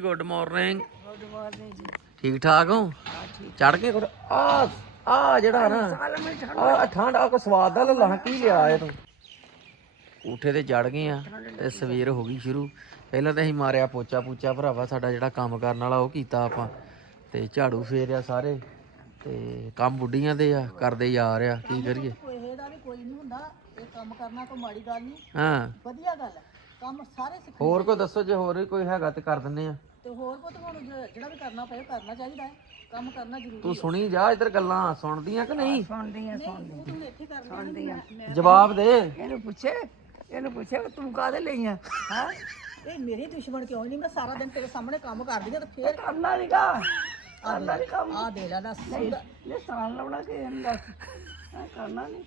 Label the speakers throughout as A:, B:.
A: Good morning
B: good morning ਜੀ।
A: ਠੀਕ ਠਾਕ ਹੋ? ਚੜ ਕੇ ਆ ਆ ਜਿਹੜਾ ਨਾ ਆ ਠੰਡ ਆ ਕੋ ਸਵਾਦ ਦਾ ਲੱਲਾ ਕੀ ਲਿਆ ਇਹ ਤੂੰ? ਉਠੇ ਤੇ ਚੜ ਗਏ ਆ ਤੇ ਸਵੇਰ ਹੋ ਗਈ ਸ਼ੁਰੂ। ਪਹਿਲਾਂ ਤਾਂ ਅਸੀਂ ਮਾਰਿਆ ਪੋਚਾ ਪੂਚਾ ਭਰਾਵਾ ਸਾਡਾ ਜਿਹੜਾ ਕੰਮ ਕਰਨ ਵਾਲਾ ਉਹ ਕੀਤਾ ਆਪਾਂ। ਤੇ ਝਾੜੂ ਫੇਰਿਆ ਸਾਰੇ ਤੇ ਕੰਮ ਬੁੱਢੀਆਂ ਦੇ ਆ ਕਰਦੇ ਯਾਰ ਆ ਕੀ ਕਰੀਏ?
B: ਕੋਈ ਇਹਦਾ ਵੀ ਕੋਈ ਨਹੀਂ ਹੁੰਦਾ। ਇਹ ਕੰਮ ਕਰਨਾ ਕੋਈ ਮਾੜੀ ਗੱਲ ਨਹੀਂ।
A: ਹਾਂ।
B: ਵਧੀਆ ਗੱਲ ਹੈ। ਕੰਮ ਸਾਰੇ ਸਿੱਖ
A: ਹੋਰ ਕੋ ਦੱਸੋ ਜੇ ਹੋਰ ਕੋਈ ਹੈਗਾ ਤੇ ਕਰ ਦਿੰਨੇ ਆ।
B: ਤੇ ਹੋਰ ਪੁੱਤ ਹੁਣ ਜ- ਜਿਹੜਾ ਵੀ ਕਰਨਾ ਪਏ ਕਰਨਾ ਚਾਹੀਦਾ ਹੈ। ਕੰਮ ਕਰਨਾ ਜ਼ਰੂਰੀ
A: ਤੂੰ ਸੁਣੀ ਜਾ ਇੱਧਰ ਗੱਲਾਂ ਸੁਣਦੀਆਂ ਕਿ ਨਹੀਂ?
B: ਸੁਣਦੀਆਂ ਸੁਣਦੀਆਂ ਤੂੰ ਇੱਥੇ ਕਰਨਾ ਸੁਣਦੀਆਂ
A: ਜਵਾਬ ਦੇ।
B: ਇਹਨੂੰ ਪੁੱਛੇ ਇਹਨੂੰ ਪੁੱਛੇ ਤੂੰ ਕਾਹਦੇ ਲਈ ਆ? ਹਾਂ? ਇਹ ਮੇਰੀ ਦੁਸ਼ਮਣ ਕਿਉਂ ਨਹੀਂ? ਮੈਂ ਸਾਰਾ ਦਿਨ ਤੇਰੇ ਸਾਹਮਣੇ ਕੰਮ ਕਰਦੀ ਆ ਤੇ ਫੇਰ ਕਰਨਾ ਨਹੀਂਗਾ ਕਰਨਾ ਨਹੀਂ ਕੰਮ। ਆ ਦੇ ਲੈ ਦੱਸ। ਲੈ ਸਾਨ ਲਾਉਣਾ ਕਿ ਇਹਨੂੰ ਕਰਨਾ ਨਹੀਂ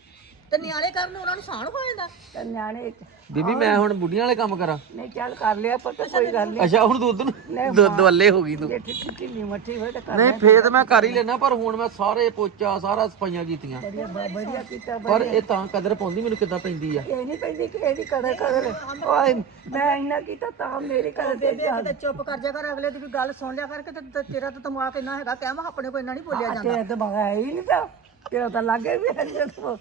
B: ਤੇ ਨਿਆਣੇ ਕਰਨ ਉਹਨਾਂ ਨੂੰ ਸਾਨ ਹੋ ਜਾਂਦਾ ਤੇ ਨਿਆਣੇ
A: ਬੀਬੀ ਮੈਂ ਹੁਣ ਬੁੱਢੀਆਂ ਵਾਲੇ ਕੰਮ ਕਰਾਂ।
B: ਨਹੀਂ ਚੱਲ ਕਰ ਲਿਆ ਪਤਾ ਕੋਈ ਗੱਲ
A: ਅੱਛਾ ਹੁਣ ਦੁੱਧ ਨੂੰ ਦੁੱਧ ਵੱਲੇ ਹੋ ਗਈ ਤੂੰ।
B: ਨਹੀਂ ਠਿੱਠੀ ਢਿੱਲੀ ਮੱਠੀ ਹੋਏ ਤਾਂ ਕਰ
A: ਨਹੀਂ ਫੇਰ ਤਾਂ ਮੈਂ ਕਰ ਹੀ ਲੈਣਾ ਪਰ ਹੁਣ ਮੈਂ ਸਾਰੇ ਪੋਚਾ ਸਾਰਾ ਸਫਾਈਆਂ ਕੀਤੀਆਂ।
B: ਵਧੀਆ ਵਧੀਆ ਕੀਤਾ
A: ਪਰ ਇਹ ਤਾਂ ਕਦਰ ਪਾਉਂਦੀ ਮੈਨੂੰ ਕਿੱਦਾਂ ਪੈਂਦੀ ਆ?
B: ਇਹ ਨਹੀਂ ਪੈਂਦੀ ਕਿ ਇਹਦੀ ਕਦਰ ਕਦਰ। ਓਏ ਮੈਂ ਇੰਨਾ ਕੀਤਾ ਤਾਂ ਮੇਰੀ ਕਦਰ ਤੇ ਜਾ ਤੇ ਚੁੱਪ ਕਰ ਜਾ ਕਰ ਅਗਲੇ ਦੀ ਵੀ ਗੱਲ ਸੁਣ ਲਿਆ ਕਰਕੇ ਤੇ ਤੇ ਤੇਰਾ ਤਾਂ ਦਿਮਾਗ ਇੰਨਾ ਹੈਗਾ ਕਹਿ ਮੈਂ ਆਪਣੇ ਕੋਲ ਇੰਨਾ ਨਹੀਂ ਬੋਲਿਆ ਜਾਂਦਾ। ਤੇਰਾ ਦਿਮਾਗ ਹੈ ਹੀ ਨਹੀਂ ਤਾਂ। ਤੇਰਾ ਤਾਂ ਲੱਗੇ ਵੀ ਹੈ ਮੈਨੂੰ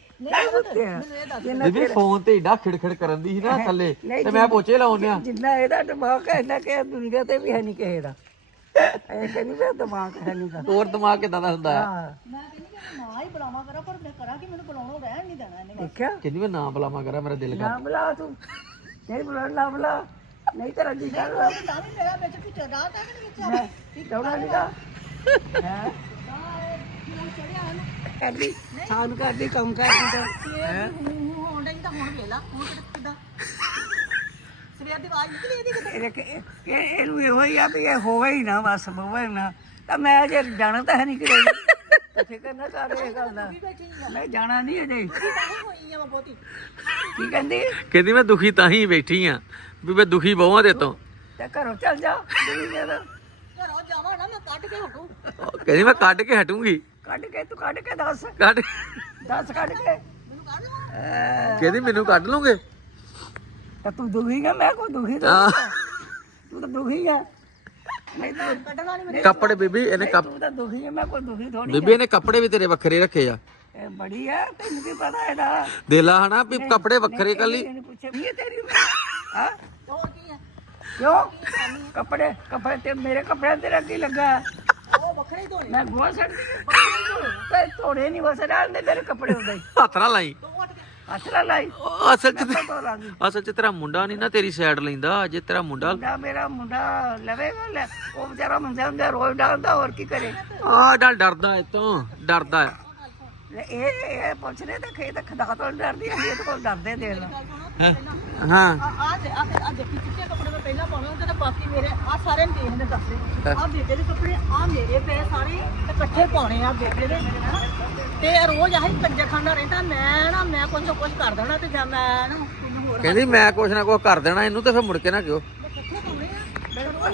B: ਇਹ ਦੱਸ
A: ਬੀਬੀ ਫੋਨ ਤੇ ਏਡਾ ਖਿੜਖਿੜ ਕਰਨ ਦੀ ਸੀ ਨਾ ਥੱਲੇ ਤੇ ਮੈਂ ਪੋਚੇ ਲਾਉਂਦਿਆ
B: ਜਿੰਨਾ ਇਹਦਾ ਦਿਮਾਗ ਹੈ ਇੰਨਾ ਕਿ ਦੁਨੀਆ ਤੇ ਵੀ ਹੈ ਨਹੀਂ ਕਿਸੇ ਦਾ। ਇਹ ਕਹਿੰਦੀ ਮੇਰਾ ਦਿਮਾਗ ਹੈ ਨਹੀਂ ਦਾ
A: ਹੋਰ ਦਿਮਾਗ ਕਿੱਦਾਂ ਦਾ ਹੁੰਦਾ? ਆ
B: ਮੈਂ ਕਹਿੰਦੀ ਕਿ ਨਾ ਹੀ ਬੁਲਾਵਾ ਕਰਾਂ ਪਰ ਮੈਂ ਕਰਾਂ ਕਿ ਮੈਨੂੰ ਬੁਲਾਉਣੋਂ ਰਹਿਣ ਨਹੀਂ ਦੇਣਾ ਇਹਨੇ ਦੇਖਿਆ?
A: ਕਹਿੰਦੀ ਮੈਂ ਨਾ ਬੁਲਾਵਾਂ ਕਰਾਂ ਮੇਰਾ ਦਿਲ ਕਰ।
B: ਨਾ ਬੁਲਾ ਤੂੰ। ਨਹੀਂ ਬੁਲਾ ਨਾ ਬੁਲਾ। ਨਹੀਂ ਤੇਰਾ ਜੀ ਕਰ ਤਾਂ ਵੀ ਮੇਰਾ ਵਿੱਚ ਤੂੰ ਚੜਾ ਤਾਂ ਨਹੀਂ ਵਿੱਚ ਦੌੜਾ ਨਿਕਾ ਹੈ। ਕਰਦੀ। ਸਾਨ ਕਰਦੀ ਕੰਮ ਕਰਦੀ ਤਾਂ। ਹੈ? ਹੁਣ ਨਹੀਂ ਤਾਂ ਹੁਣ ਵੇਲਾ ਹੁਣ ਕਿੱਦਾਂ। ਸਵੇਰ ਦੀ ਆਵਾਜ਼ ਨਿਕਲੀ ਇਹਦੀ ਕਿਤੇ ਇਹ ਇਹਨੂੰ ਇਹੋ ਹੀ ਆ ਵੀ ਇਹ ਹੋਵੇ ਹੀ ਨਾ ਬਸ ਹੋਵੇ ਨਾ। ਤਾਂ ਮੈਂ ਜੇ ਜਾਣਾ ਤਾਂ ਹੈ ਨਹੀਂ ਕਿਤੇ। ਤਾਂ ਫਿਕਰ ਨਾ ਕਰ ਇਹ ਗੱਲ ਦਾ। ਮੈਂ ਜਾਣਾ ਨਹੀਂ ਅਜੇ। ਹੋਈ ਆ ਬਹੁਤੀ। ਕੀ ਕਹਿੰਦੀ
A: ਕਹਿੰਦੀ ਮੈਂ ਦੁਖੀ ਤਾਂ ਹੀ ਬੈਠੀ ਆ ਵੀ ਮੈਂ ਦੁਖੀ ਬਹੁਆਂ ਦੇ ਤੋਂ।
B: ਤੇ ਘਰੋਂ ਚੱਲ ਜਾ ਘਰੋਂ ਜਾਵਾਂ ਨਾ ਮੈਂ ਕੱਢ ਕੇ ਹਟੂ।
A: ਕਹਿੰਦੀ ਮੈਂ ਕੱਢ ਕੇ ਹਟੂੰਗੀ।
B: ਕੱਢ ਕੇ ਤੂੰ ਕੱਢ ਕੇ ਦੱਸ।
A: ਕੱਢ।
B: ਦੱਸ ਕੱਢ ਕੇ। ਮੈਨੂੰ ਕੱਢ
A: ਕਹਿੰਦੀ ਮੈਨੂੰ ਕੱਢ ਲੂਗੇ
B: ਤਾਂ ਤੂੰ ਦੁਖੀ ਹੈ ਮੈਂ ਕੋਈ ਦੁਖੀ ਤਾਂ
A: ਆ।
B: ਤੂੰ ਤਾਂ ਦੁਖੀ ਹੈ ਨਹੀਂ ਤੂੰ ਕੱਢਣਾ ਨਹੀਂ
A: ਕੱਪੜੇ ਬੀਬੀ ਇਹਨੇ ਕੱਪ
B: ਤੂੰ ਤਾਂ ਦੁਖੀ ਹੈ ਮੈਂ ਕੋਈ ਦੁਖੀ ਥੋੜੀ
A: ਬੀਬੀ ਇਹਨੇ ਕੱਪੜੇ ਵੀ ਤੇਰੇ ਵੱਖਰੇ ਰੱਖੇ ਆ।
B: ਇਹ ਬੜੀ ਹੈ ਤੈਨੂੰ ਕੀ ਪਤਾ ਇਹਦਾ?
A: ਦੇਲਾ ਹਨਾ ਵੀ ਕੱਪੜੇ ਵੱਖਰੇ ਕੱਲੀ
B: ਇਹਨੇ ਪੁੱਛਿਆ ਵੀ ਇਹ ਤੇਰੀ ਹਾਂ? ਹੋਰ ਕੀ ਹੈ ਕਿਉਂ? ਕੱਪੜੇ ਕੱਪੜੇ ਤੇ ਮੇਰੇ ਕੱਪੜੇ ਤੇਰੇ ਅੱਗੇ ਲੱਗਾ। ਹੈ। ਉਹ ਵੱਖਰੇ ਧੋਣੇ ਮੈਂ ਗੋਆ ਸਕਦੀ ਤੇ ਧੋਣੇ ਨਹੀਂ ਵਸ ਰਹੇ ਮੇਰੇ ਕੱਪੜੇ ਹੁੰਦੇ
A: ਹੱਥ ਨਾਲ ਲਾਈ।
B: ਹੱਥ ਨਾਲ ਲਾਈ।
A: ਉਹ ਅਸਲ ਚ ਤੇ-
B: ਧੋ ਲਾਂਗੀ।
A: ਅਸਲ ਚ ਤੇਰਾ ਮੁੰਡਾ ਨਹੀਂ ਨਾ ਤੇਰੀ ਸਾਈਡ ਲੈਂਦਾ ਜੇ ਤੇਰਾ ਮੁੰਡਾ
B: ਮੁੰਡਾ ਮੇਰਾ ਮੁੰਡਾ ਲਵੇਗਾ ਲੈ। ਉਹ ਵਿਚਾਰਾ ਮੰਦੇ ਹੁੰਦੇ ਰੋਜ਼ ਡਾਲਦਾ ਹੋਰ ਕੀ ਕਰੇ?
A: ਆ ਡਰ ਡਰਦਾ ਇਹ ਤੋਂ ਡਰਦਾ ਹੈ।
B: ਇਹ ਇਹ ਪੁੱਛਦੇ ਤਾਂ ਖੇਤ ਖਦਾ ਤੋਂ ਡਰਦੀ ਹੈ ਇਹ ਕੋਲ ਡਰਦੇ ਦੇ ਲਾ
A: ਹਾਂ?
B: ਆ ਦੇ ਆ ਆ ਦੇਖੀ ਚਿੱਟੇ ਕੱਪੜੇ ਮੈਂ ਪਹਿਲਾਂ ਪਾਉਣੇ ਹੁੰਦੇ ਤੇ ਬਾਕੀ ਮੇਰੇ ਆ ਸਾਰੇ ਨੂੰ ਦੇਖਦੇ ਦੱਸਦੇ ਆ ਬੇਟੇ ਦੇ ਕੱਪੜੇ ਆ ਮੇਰੇ ਪਏ ਸਾਰੇ ਤੇ ਇਕੱਠੇ ਪਾਉਣੇ ਆ ਬੇਟੇ ਦੇ। ਤੇ ਰੋਜ਼ ਆਹੀ ਕੰਜਰਖਾਨਾ ਰਹਿੰਦਾ ਮੈਂ ਨਾ ਮੈਂ ਕੁਝ ਨਾ ਕੁਝ ਕਰ ਦੇਣਾ ਤੇ ਜਾਂ ਮੈਂ ਨਾ
A: ਕਹਿੰਦੀ ਮੈਂ ਕੁਛ ਨਾ ਕੁਛ ਕਰ ਦੇਣਾ ਇਹਨੂੰ ਤੇ ਫਿਰ ਮੁੜ ਕੇ ਨਾ ਕਿਉ?
B: ਮੈਨੂੰ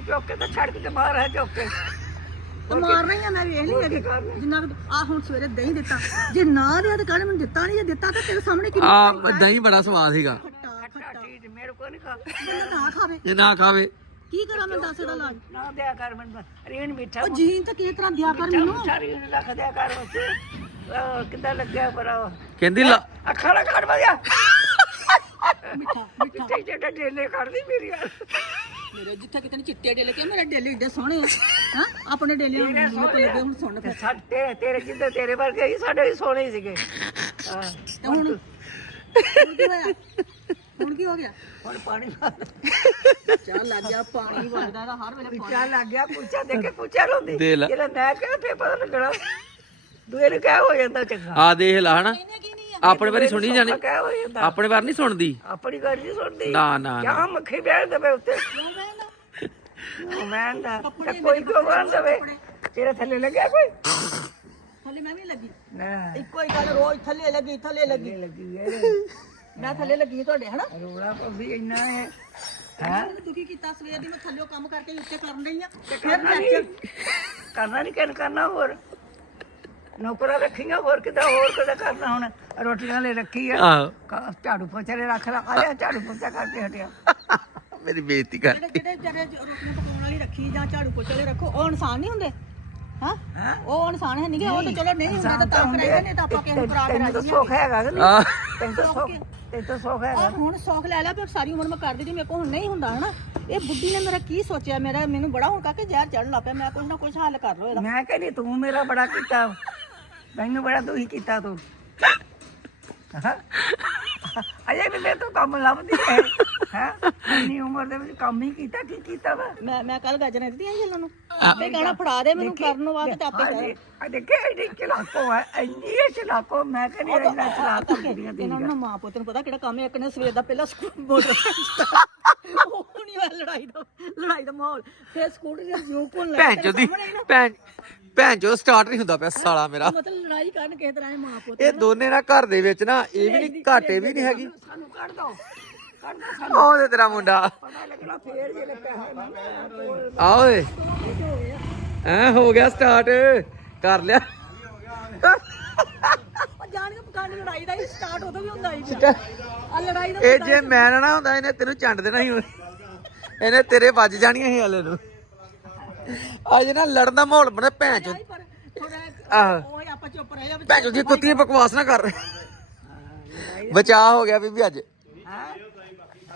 B: ਚੁੱਕ ਕੇ ਤਾਂ ਛੱਡ ਕੇ ਬਾਹਰ ਹੈ ਚੁੱਕ। ਕੇ ਮਾਰਨਾ ਹੀ ਆ ਮੈਂ ਵੇਖ ਲਈ ਅੱਗੇ ਜਿੰਨਾ ਆ ਹੁਣ ਸਵੇਰੇ ਦਹੀਂ ਦਿੱਤਾ। ਜੇ ਨਾ ਦਿਆ ਤਾਂ ਕੱਲ ਮੈਨੂੰ ਦਿੱਤਾ ਨਹੀਂ ਜੇ ਦਿੱਤਾ ਤਾਂ ਤੇਰੇ ਸਾਹਮਣੇ ਕਿੰਨਾ
A: ਆ ਦਹੀਂ ਬੜਾ ਸਵਾਦ ਸੀਗਾ।
B: ਖੱਟਾ ਖੱਟਾ ਮੇਰੇ ਕੋ ਨਹੀਂ ਖਾ। ਬੰਦਾ ਨਾ ਖਾਵੇ।
A: ਜੇ ਨਾ ਖਾਵੇ।
B: ਕੀ ਕਰਾਂ ਮੈਂ ਦੱਸ ਇਹਦਾ ਲਾਜ ਨਾ ਦਿਆ ਕਰ ਮੈਨੂੰ ਰੇਣ ਮਿੱਠਾ ਉਹ ਜੀਨ ਤਾਂ ਕਿਸ ਤਰ੍ਹਾਂ ਦਿਆ ਕਰ ਮੈਨੂੰ? ਸਾਰੀ ਲੱਖ ਦਿਆ ਕਰ ਉਹ ਕਿੱਦਾਂ ਲੱਗਿਆ ਬਰਾ
A: ਕਹਿੰਦੀ ਲਾ-
B: ਅੱਖਾਂ ਨਾ ਕੱਢ ਵਧਿਆ ਮਿੱਠਾ ਮਿੱਠਾ। ਜਿਹੜਾ ਡੇਲੇ ਕੱਢਦੀ ਮੇਰੀ ਗੱਲ। ਮੇਰੇ ਜਿੱਥੇ ਕਿਤੇ ਚਿੱਟੇ ਡੇਲੇ ਕਿ ਮੇਰੇ ਡੇਲੇ ਏਡੇ ਸੋਹਣੇ ਆ ਹਾਂ ਆਪਣੇ ਡੇਲੇ ਮੈਨੂੰ ਤਾਂ ਲੱਗੇ ਹੁਣ ਸੁਣ ਫਿਰ। ਸਾਡੇ ਤੇਰੇ ਜਿੱਦੇ ਤੇਰੇ ਵਰਗੇ ਹੀ ਸਾਡੇ ਵੀ ਸੋਹਣੇ ਹੀ ਸੀਗੇ। ਹਾਂ ਤੇ ਹੁਣ ਹੁਣ ਕੀ ਹੋਇਆ? ਹੁਣ ਕੀ ਹੋ ਗਿਆ? ਹੁਣ ਪਾਣੀ ਚਾਹ ਲੱਗ ਗਿਆ ਪਾਣੀ ਵਗਦਾ ਦਾ ਹਰ ਵੇਲੇ ਚਾਹ ਲੱਗ ਗਿਆ ਪੁੱਛਾ ਦੇ ਕੇ ਪੁੱਛਾ ਰੋਂਦੀ
A: ਦੇ ਲੈ।
B: ਜਿਹੜਾ ਮੈਂ ਕਿਹਾ ਫੇਰ ਪਤਾ ਲੱਗਣਾ। ਦੂਏ ਨੂੰ ਕਹਿ ਹੋ ਜਾਂਦਾ ਚੰਗਾ।
A: ਆ ਦੇਖ ਲਾ ਹਨਾ। ਆਪਣੇ ਵਾਰੀ ਸੁਣੀ ਜਾਣੀ।
B: ਕਹਿ ਹੋ ਜਾਂਦਾ।
A: ਆਪਣੇ ਵਾਰ ਨਹੀਂ ਸੁਣਦੀ।
B: ਆਪਣੀ ਗੱਲ ਨਹੀਂ ਸੁਣਦੀ।
A: ਨਾ ਨਾ ਨਾ।
B: ਜਾਂ ਮੱਖੀ ਬੈਠ ਦਵੇ ਉੱਤੇ? ਮੈਂ ਕੋਈ ਕਿਉਂ ਤੇਰੇ ਥੱਲੇ ਲੱਗਿਆ ਕੋਈ? ਥੱਲੇ ਮੈਂ ਵੀ ਲੱਗੀ। ਨਾ। ਇੱਕੋ ਹੀ ਗੱਲ ਰੋਜ਼ ਥੱਲੇ ਲੱਗੀ ਥੱਲੇ ਲੱਗੀ। ਲੱਗੀ ਮੈਂ ਥੱਲੇ ਲੱਗੀ ਤੁਹਾਡੇ ਹਨਾ? ਰੋਲਾ ਪਵੀ ਇੰਨਾ ਹੈ? ਹਾਂ ਦੁਖੀ ਕੀਤਾ ਸਵੇਰ ਦੀ ਮੈਂ ਥੱਲੇ ਕੰਮ ਕਰਕੇ ਉੱਤੇ ਕਰਨ ਰਹੀ ਆ। ਫਿਰ ਲੈਕਚਰ ਕਰਨਾ ਨਹੀਂ ਕਿਨ ਕਰਨਾ ਹੋਰ? ਨੌਕਰਾਂ ਰੱਖੀਆਂ ਹੋਰ ਕਿਦਾਂ ਹੋਰ ਕਿਦਾਂ ਕਰਨਾ ਹੁਣ? ਰੋਟੀਆਂ ਲੈ ਰੱਖੀ ਆ। ਝਾੜੂ ਪੋਚਾ ਲੈ ਰੱਖ ਲਾ। ਆ ਝਾੜੂ ਪੋਚਾ ਕਰਕੇ ਹਟਿਆ।
A: ਮੇਰੀ ਬੇਇੱਜ਼ਤੀ ਕਰ
B: ਜਿਹੜੇ ਜਿਹੜੇ ਜਿਹੜੇ ਰੋਟੀਆਂ ਪਕਾਉਣ ਵਾਲੀ ਰੱਖੀ ਜਾਂ ਝਾੜੂ ਪੋਚੇ ਵਾਲੇ ਰੱਖੋ ਉਹ ਇਨਸਾਨ ਨਹੀਂ ਹੁੰਦੇ? ਹਾਂ?
C: ਹਾਂ?
B: ਉਹ ਇਨਸਾਨ ਹੈ ਨਹੀਂ ਉਹ ਤਾਂ ਚਲੋ ਨਹੀਂ ਹੁੰਦੇ ਤਾਂ ਤਾਂ ਕਰਾਈਦੇ ਨੇ ਤਾਂ ਆਪਾਂ ਕਿਸੇ ਨੂੰ ਕਰਾ ਕੇ
C: ਤੈਨੂੰ ਤਾਂ
B: ਰਾਜੀ
C: ਸੁੱਖ ਹੈਗਾ ਕਿ ਨਹੀਂ?
A: ਆ
C: ਤੈਨੂੰ ਤਾਂ ਸੁੱਖ ਤੈਨੂੰ ਤਾਂ ਸੁੱਖ ਹੈਗਾ
B: ਆ ਹੁਣ ਸੌਖ ਲੈ ਲਿਆ ਪਰ ਸਾਰੀ ਉਮਰ ਮੈਂ ਕਰਦੀ ਜੀ ਮੇਰੇ ਕੋਲ ਹੁਣ ਨਹੀਂ ਹੁੰਦਾ ਹਨਾ? ਇਹ ਬੁੱਢੀ ਨੇ ਮੇਰਾ ਕੀ ਸੋਚਿਆ? ਮੇਰਾ ਮੈਨੂੰ ਬੜਾ ਹੁਣ ਕਾਕੇ ਜ਼ਹਿਰ ਚੜਨ ਲੱਗ ਪਿਆ ਮੈਂ ਕੁਝ ਨਾ ਕੁਝ ਹੱਲ ਕਰ ਲੋ ਇਹਦਾ।
C: ਮੈਂ ਕਹਿੰਦੀ ਤੂੰ ਮੇਰਾ ਬੜਾ ਕੀਤਾ। ਮੈਨੂੰ ਬੜਾ ਤੂੰ ਹੀ ਕੀਤਾ ਤੂੰ। ਹਾਂ? ਅਜੇ ਵੀ ਮੈਂ ਤਾਂ ਕੰਮ ਲੱਭਦੀ ਹੈ। ਹੈ? ਇੰਨੀ ਉਮਰ ਦੇ ਵਿੱਚ ਕੰਮ ਹੀ ਕੀਤਾ ਕੀ ਕੀਤਾ ਵਾ?
B: ਮੈਂ ਮੈਂ ਕੱਲ ਗਾਜਰਾਂ ਦਿੱਤੀਆਂ ਸੀ ਇਹਨਾਂ ਨੂੰ? ਆਪੇ ਕਹਿਣਾ ਫੜਾ ਦੇ ਮੈਨੂੰ ਕਰਨ ਵਾਸਤੇ ਤੇ ਆਪੇ ਕਰ
C: ਆ ਦੇਖੇ ਐਡੀ ਚਲਾਕੋ ਹੈ ਇੰਨੀ ਇਹ ਚਲਾਕੋ ਮੈਂ ਕਹਿੰਦੀ ਇੰਨਾ ਚਲਾਕੋ ਕੁੜੀਆਂ ਦੀ
B: ਇਹਨਾਂ ਨੂੰ ਨਾ ਮਾਂ ਪੁੱਤ ਨੂੰ ਪਤਾ ਕਿਹੜਾ ਕੰਮ ਹੈ ਇੱਕ ਨੇ ਸਵੇਰ ਦਾ ਪਹਿਲਾਂ ਸਕੂਲ ਮੋਟਰ ਉਹ ਨਹੀਂ ਹੋਇਆ ਲੜਾਈ ਦਾ ਲੜਾਈ ਦਾ ਮਾਹੌਲ। ਫਿਰ ਸਕੂਟਰ ਦੇ ਜਿਉਂ ਕੋਲ ਲੱਗ
A: ਭੈਣ ਚੋਦੀ ਭੈਣ ਭੈਣ ਚੋ ਸਟਾਰਟ ਨਹੀਂ ਹੁੰਦਾ ਪਿਆ ਸਾਲਾ ਮੇਰਾ।
B: ਮਤਲਬ ਲੜਾਈ ਕਰਨ ਕਿਸੇ ਤਰ੍ਹਾਂ ਦੇ ਮਾਂ ਪੁੱਤ
A: ਇਹ ਦੋਨੇ ਨਾ ਘਰ ਦੇ ਵਿੱਚ ਨਾ ਇਹ ਵੀ ਨਹੀਂ ਘਾਟੇ ਵੀ ਨਹੀਂ ਹੈਗੀ।
C: ਸਾਨੂੰ ਕੱਢ ਦੋ ਕੱਢ ਦੋ
A: ਉਹ ਤੇ ਤੇਰਾ ਮੁੰਡਾ।
C: ਪਤਾ ਲੱਗਣਾ ਫੇਰ ਜਿਹੜੇ ਪੈਸੇ ਨਾ
A: ਆ ਓਏ ਐ ਹੋ ਗਿਆ ਸਟਾਰਟ ਕਰ ਲਿਆ।
B: ਉਹ ਜਾਣ ਕੇ ਪਕਾਣ ਲੜਾਈ ਦਾ ਹੀ ਸਟਾਰਟ ਉਦੋਂ ਵੀ ਹੁੰਦਾ ਹੀ ਆ ਲੜਾਈ ਦਾ
A: ਇਹ ਜੇ ਮੈਂ ਨਾ ਨਾ ਹੁੰਦਾ ਇਹਨੇ ਤੈਨੂੰ ਚੰਡ ਦੇਣਾ ਸੀ ਹੁਣ। ਇਹਨੇ ਤੇਰੇ ਵੱਜ ਜਾਣੀਆਂ ਸੀ ਹਲੇ ਨੂੰ ਅੱਜ ਨਾ ਲੜਨ ਦਾ ਮਾਹੌਲ ਬਣਾ ਭੈਣ ਚੋ
B: ਪਰ ਥੋੜਾ
A: ਆਹ।
B: ਉਹ ਆਪਾਂ ਚੁੱਪ ਰਹੇ ਆ
A: ਭੈਣ ਚੋ ਦੀ ਕੁੱਤੀ ਬਕਵਾਸ ਨਾ ਕਰ। ਬਚਾ ਹੋ ਗਿਆ ਬੀਬੀ ਅੱਜ।
C: ਹਾਂ।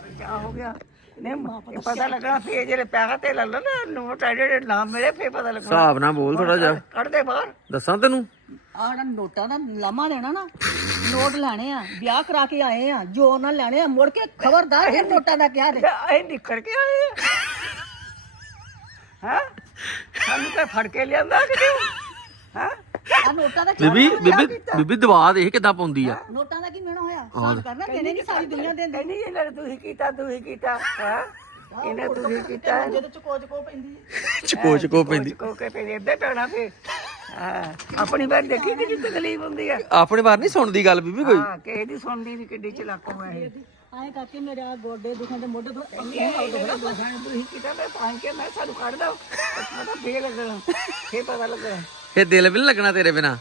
C: ਕੀ ਹੋ ਗਿਆ। ਨੇ ਪਤਾ ਲੱਗਣਾ ਫੇਰ ਜਿਹੜੇ ਪੈਸਾ ਤੇ ਲੈ ਲਓ ਨਾ ਨੋਟ ਆ ਜਿਹੜੇ ਨਾਮ ਮੇਰੇ ਫੇਰ ਪਤਾ ਲੱਗਣਾ।
A: ਹਿਸਾਬ ਨਾਲ ਬੋਲ ਥੋੜਾ ਜਿਹਾ।
C: ਕੱਢ ਦੇ ਬਾਹਰ।
A: ਦੱਸਾਂ ਤੈਨੂੰ?
B: ਆਹ ਨੋਟਾਂ ਦਾ ਲਾਮਾ ਲੈਣਾ ਨਾ ਨੋਟ ਲੈਣੇ ਆ ਵਿਆਹ ਕਰਾ ਕੇ ਆਏ ਆ ਜੋ ਨਾ ਲੈਣੇ ਆ ਮੁੜ ਕੇ ਖਬਰਦਾਰ ਇਹ ਨੋਟਾਂ ਦਾ ਕਿਹਾ ਦੇ।
C: ਇਹ ਨਿਕਲ ਕੇ ਆਏ ਹਾਂ? ਸਾਨੂੰ ਤਾਂ ਫੜ ਕੇ ਲਿਆਂਦਾ ਕਿ ਹਾਂ?
B: ਆ ਨੋਟਾਂ ਦਾ
A: ਬੀਬੀ ਬੀਬੀ ਬੀਬੀ ਦਵਾ ਦੇ ਕਿੱਦਾਂ ਪਾਉਂਦੀ ਆ?
B: ਨੋਟਾਂ ਦਾ ਕੀ ਮੇਣਾ ਹੋਇਆ? ਸਾਨ ਕਰਨਾ ਦੇਣੇ ਨਹੀਂ ਸਾਰੀ ਦੁਨੀਆ ਦੇ
C: ਕਹਿੰਦੀ ਇਹਨਾਂ ਨੇ ਤੁਸੀਂ ਕੀਤਾ ਤੁਸੀਂ ਕੀਤਾ ਹਾਂ? ਇਹਨੇ ਤੁਸੀਂ ਕੀਤਾ।
B: ਜਦੋਂ ਚੁਕੋ ਚੁਕੋ ਪੈਂਦੀ ਹੈ।
A: ਚਕੋ ਚਕੋ ਪੈਂਦੀ।
C: ਕੋ ਕੇ ਫੇਰ ਇੱਧਰ ਪੈਣਾ ਫੇਰ। ਹਾਂ ਆਪਣੀ ਬਾਤ ਦੇਖੀ ਕਿ ਜਿੱਤ ਤਕਲੀਫ ਹੁੰਦੀ ਆ?
A: ਆਪਣੇ ਬਾਰ ਨਹੀਂ ਸੁਣਦੀ ਗੱਲ ਬੀਬੀ ਕੋਈ?
C: ਹਾਂ ਕਿਸੇ ਦੀ ਸੁਣਦੀ ਨਹੀਂ ਕਿੱਡੀ ਚਲਾਕੋ ਹੈ ਇਹ।
B: ਆਏ ਕਰਕੇ ਮੇਰੇ ਆ ਗੋਡੇ ਦੁਖਾਂ ਦੇ ਮੋਢੇ ਤੋਂ
C: ਤੁਸੀਂ ਕੀਤਾ ਮੈਂ ਤਾਂ ਕੇ ਮੈਂ ਸਾਨੂੰ ਕੱਢ ਦੋ ਮੈਂ ਤਾਂ ਫੇਰ ਲੱਗਣਾ। ਫੇਰ ਪਤਾ ਲੱਗਣਾ।
A: ਇਹ ਦਿਲ ਵੀ ਨੀ ਲੱਗਣਾ ਤੇਰੇ ਬਿਨਾ?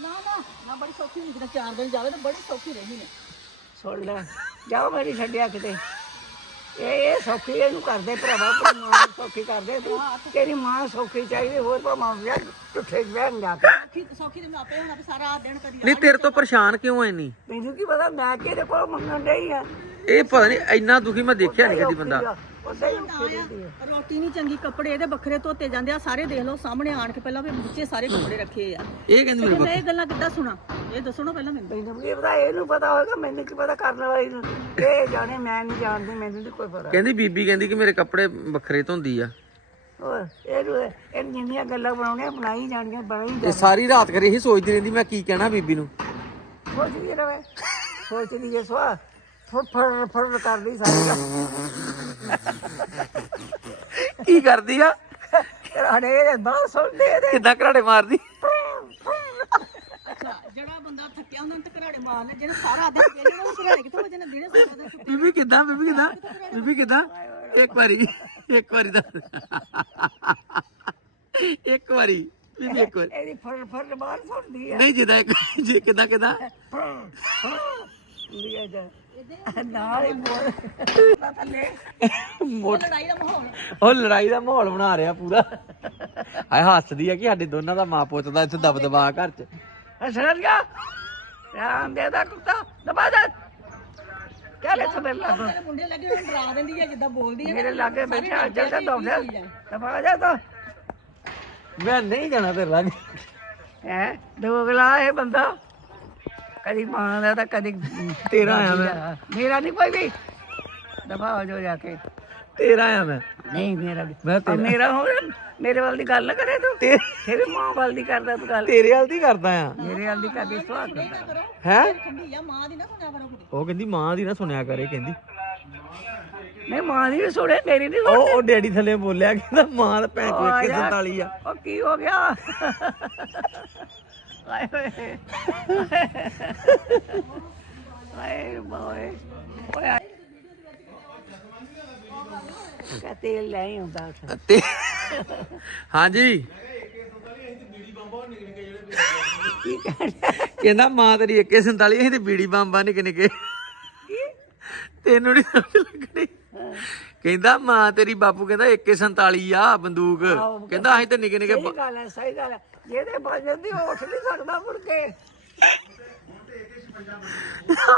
B: ਨਾ ਨਾ ਨਾ ਬੜੀ ਸੌਖੀ ਹੁੰਦੀ ਕਿਤੇ ਚਾਰ ਦਿਨ ਜਾਵੇ ਤਾਂ ਬੜੀ ਸੌਖੀ ਰਹਿੰਦੀ ਨੇ।
C: ਸੁਣ ਲੈ ਜਾਓ ਮੇਰੀ ਛੱਡਿਆ ਕਿਤੇ। ਇਹ ਇਹ ਸੌਖੀ ਇਹਨੂੰ ਕਰਦੇ ਭਰਾਵਾ ਮਾਂ ਨੂੰ ਸੌਖੀ ਕਰਦੇ। ਤੂੰ ਤੇਰੀ ਮਾਂ ਸੌਖੀ ਚਾਹੀਦੀ ਹੋਰ ਭਾਵੇਂ ਵਿਆਹ ਟੁੱਟੇ ਵਿਆਹ ਨੂੰ ਜਾ ਕੇ
B: ਸੌਖੀ ਸੌਖੀ ਤੇ ਮੈਂ ਆਪੇ ਹੋਣਾ ਵੀ ਸਾਰਾ ਦਿਨ ਕਦੀ
A: ਨਹੀਂ ਤੇਰੇ ਤੋਂ ਪਰੇਸ਼ਾਨ ਕਿਉਂ ਐ ਨਹੀਂ
C: ਮੈਨੂੰ ਕੀ ਪਤਾ ਮੈਂ ਕਿਹਦੇ ਕੋਲ ਮੰਗਣ ਡਈ ਆ?
A: ਇਹ ਪਤਾ ਨਹੀਂ ਇੰਨਾ ਦੁਖੀ ਮੈਂ ਦੇਖਿਆ ਨਹੀਂ ਕਦੀ ਬੰਦਾ।
C: ਹੀ ਔਖੀ ਆ।
B: ਰੋਟੀ ਨਹੀਂ ਚੰਗੀ ਕੱਪੜੇ ਇਹਦੇ ਵੱਖਰੇ ਧੋਤੇ ਜਾਂਦੇ ਆ ਸਾਰੇ ਦੇਖ ਲਓ ਸਾਹਮਣੇ ਆਣ ਕੇ ਪਹਿਲਾਂ ਵੀ ਵਿੱਚੇ ਸਾਰੇ ਕੱਪੜੇ ਰੱਖੇ ਆ।
A: ਇਹ ਕਹਿੰਦੀ ਮੇਰੇ
B: ਮੈਂ ਇਹ ਗੱਲਾਂ ਕਿੱਦਾਂ ਸੁਣਾ? ਇਹ ਦੱਸੋ ਨਾ ਪਹਿਲਾਂ ਮੈਨੂੰ।
C: ਮੈਨੂੰ ਕੀ ਪਤਾ ਇਹਨੂੰ ਪਤਾ ਹੋਏਗਾ ਮੈਨੂੰ ਕੀ ਪਤਾ ਕਰਨ ਵਾਲੀ ਨੂੰ। ਇਹ ਜਾਣੇ ਮੈਂ ਨਹੀਂ ਜਾਣਦੀ ਮੈਨੂੰ ਨਹੀਂ ਕੋਈ ਪਤਾ।
A: ਕਹਿੰਦੀ ਬੀਬੀ ਕਹਿੰਦੀ ਕਿ ਮੇਰੇ ਕੱਪੜੇ ਵੱਖਰੇ ਧੋਂਦੀ ਆ।
C: ਹੋਰ ਇਹਨੂੰ ਇਹ ਜਿੰਨੀਆਂ ਗੱਲਾਂ ਬਣਾਉਣੀਆਂ ਬਣਾਈ ਜਾਣੀਆਂ ਬਣਾਈ
A: ਇਹ ਸਾਰੀ ਰਾਤ ਕਰੇ ਇਹੀ ਸੋਚਦੀ ਰਹਿੰਦੀ ਮੈਂ ਕੀ ਕਹਿਣਾ ਬੀਬੀ ਨੂੰ।
C: ਸੋਚਦੀ ਰਵੇ। ਸੋਚਦੀ ਹੈ ਸਵਾ। ਫੁਰ ਫੁਰ ਫੁਰ ਕਰਦੀ ਸਾਰੀ ਗੱਲ
A: ਕੀ ਕਰਦੀ ਆ?
C: ਦੇ ਬਾਹਰ ਸੁਣਦੇ ਇਹਦੇ।
A: ਕਿੱਦਾਂ ਘਰਾੜੇ ਮਾਰਦੀ?
B: ਜਿਹੜਾ ਬੰਦਾ ਥੱਕਿਆ ਹੁੰਦਾ ਉਹਨੂੰ ਤੇ ਘਰਾੜੇ ਮਾਰ ਲੈ। ਜਿਹੜੇ ਸਾਰਾ ਦਿਨ ਜਿਹੜੇ ਉਹ ਘਰਾੜੇ ਕਿੱਥੋਂ ਵਜੇ ਨੇ? ਦਿਨੇ ਸੁੱਤੇ
A: ਬੀਬੀ ਕਿੱਦਾਂ ਬੀਬੀ ਕਿੱਦਾਂ? ਬੀਬੀ ਕਿੱਦਾਂ? ਇੱਕ ਵਾਰੀ ਇੱਕ ਵਾਰੀ ਦੱਸ। ਇੱਕ ਵਾਰੀ ਬੀਬੀ ਇੱਕ ਵਾਰੀ।
C: ਇਹਦੀ ਫੁਰ ਫੁਰ ਬਾਹਰ ਸੁਣਦੀ ਹੈ
A: ਨਹੀਂ ਜਿੱਦਾਂ ਇੱਕ ਜੇ ਕਿੱਦਾਂ ਕਿੱਦਾਂ।
C: ਹੁੰਦੀ ਹੈ ਜਾ। ਨਾਲ ਹੀ ਬੋਲ ਥੱਲੇ।
B: ਉਹ ਲੜਾਈ ਦਾ ਮਾਹੌਲ
A: ਉਹ ਲੜਾਈ ਦਾ ਮਾਹੌਲ ਬਣਾ ਰਿਹਾ ਪੂਰਾ। ਹਾਏ ਹੱਸਦੀ ਆ ਕਿ ਸਾਡੇ ਦੋਨਾਂ ਦਾ ਮਾਂ ਪੁੱਤ ਦਾ ਇੱਥੇ ਦਬਦਬਾ ਘਰ 'ਚ।
C: ਹਸਣ ਗਿਆ ਰਾਮ ਦੇ ਦਾ ਕੁੱਤਾ। ਦਬਾ ਦੇ। ਚੱਲ ਇੱਥੇ ਮੇਰੇ ਲਾਗੋ
B: ਜਿਹੜੇ ਮੁੰਡੇ ਲੱਗੇ ਉਹ ਡਰਾ ਦਿੰਦੀ ਹੈ ਜਿੱਦਾਂ ਬੋਲਦੀ ਹੈ
C: ਮੇਰੇ ਲਾਗੇ ਬੈਠਾ ਜਲਦਾ ਦੌੜਿਆ ਦਬਾ ਜਾ। ਤਾ
A: ਮੈਂ ਨਹੀਂ ਜਾਣਾ ਤੇਰੇ ਲਾਗੇ।
C: ਹੈ? ਦੋਗਲਾ ਇਹ ਬੰਦਾ। ਕਦੀ ਮਾਂ ਦਾ ਤਾਂ ਕਦੀ
A: ਤੇਰਾ ਆਇਆ
C: ਮੇਰਾ ਨਹੀਂ ਕੋਈ ਵੀ। ਦਬਾ ਹੋ ਜਾ ਕੇ।
A: ਤੇਰਾ ਆਇਆ ਮੈਂ।
C: ਨਹੀਂ ਮੇਰਾ ਵੀ।
A: ਮੈਂ
C: ਆ ਮੇਰਾ ਹੋਵੇ ਮੇਰੇ ਵੱਲ ਦੀ ਗੱਲ ਨਾ ਕਰੇ ਤੂੰ।
A: ਤੇ
C: ਤੇਰੀ ਮਾਂ ਵੱਲ ਦੀ ਕਰਦਾ ਤੂੰ ਗੱਲ।
A: ਤੇਰੇ ਹਾਲ ਦੀ ਕਰਦਾ ਆ।
C: ਮੇਰੇ ਵੱਲ ਦੀ ਕਰਦੀ ਸੁਹਾਗ ਕਰਦਾ।
B: ਕਰੋ
A: ਹੈ?
B: ਠੰਡੀ ਆ ਮਾਂ ਦੀ ਨਾ ਸੁਣਿਆ ਕਰੋ ਕਿਤੇ
A: ਉਹ ਕਹਿੰਦੀ ਮਾਂ ਦੀ ਨਾ ਸੁਣਿਆ ਕਰੇ ਕਹਿੰਦੀ।
C: ਨਹੀਂ ਮਾਂ ਦੀ ਵੀ ਸੁਣੇ ਮੇਰੀ ਨਹੀਂ
A: ਉਹ ਉਹ ਡੈਡੀ ਥੱਲੇ ਬੋਲਿਆ ਕਹਿੰਦਾ ਮਾਂ ਦਾ ਭੈਣ ਚੋ 147 ਆ।
C: ਉਹ ਕੀ ਹੋ ਗਿਆ? ਆਏ ਹੋਏ ਆਏ ਬੋਏ ਓਏ ਕਾ ਤੇਲ ਲੈ ਹੀ ਹੁੰਦਾ ਉੱਥੇ।
A: ਤੇ ਹਾਂਜੀ।
C: ਕੀ
A: ਕਹਿੰਦਾ ਮਾਂ ਤੇਰੀ 147 ਅਸੀਂ ਤੇ ਬੀੜੀ ਬੰਬਾਂ ਨਿੱਕੇ ਨਿੱਕੇ। ਤੈਨੂੰ ਨਹੀਂ ਸਮਝ ਲੱਗਣੀ। ਕਹਿੰਦਾ ਮਾਂ ਤੇਰੀ ਬਾਪੂ ਕਹਿੰਦਾ 147 ਆ ਬੰਦੂਕ। ਕਹਿੰਦਾ ਅਸੀਂ ਤੇ ਨਿੱਕੇ ਨਿੱਕੇ
C: ਸਹੀ ਗੱਲ ਹੈ ਸਹੀ ਗੱਲ ਹੈ। ਜਿਹਦੇ ਵਜਨ ਦੀ ਉਹ ਉੱਠ ਨਹੀਂ ਸਕਦਾ ਮੁੜ ਕੇ।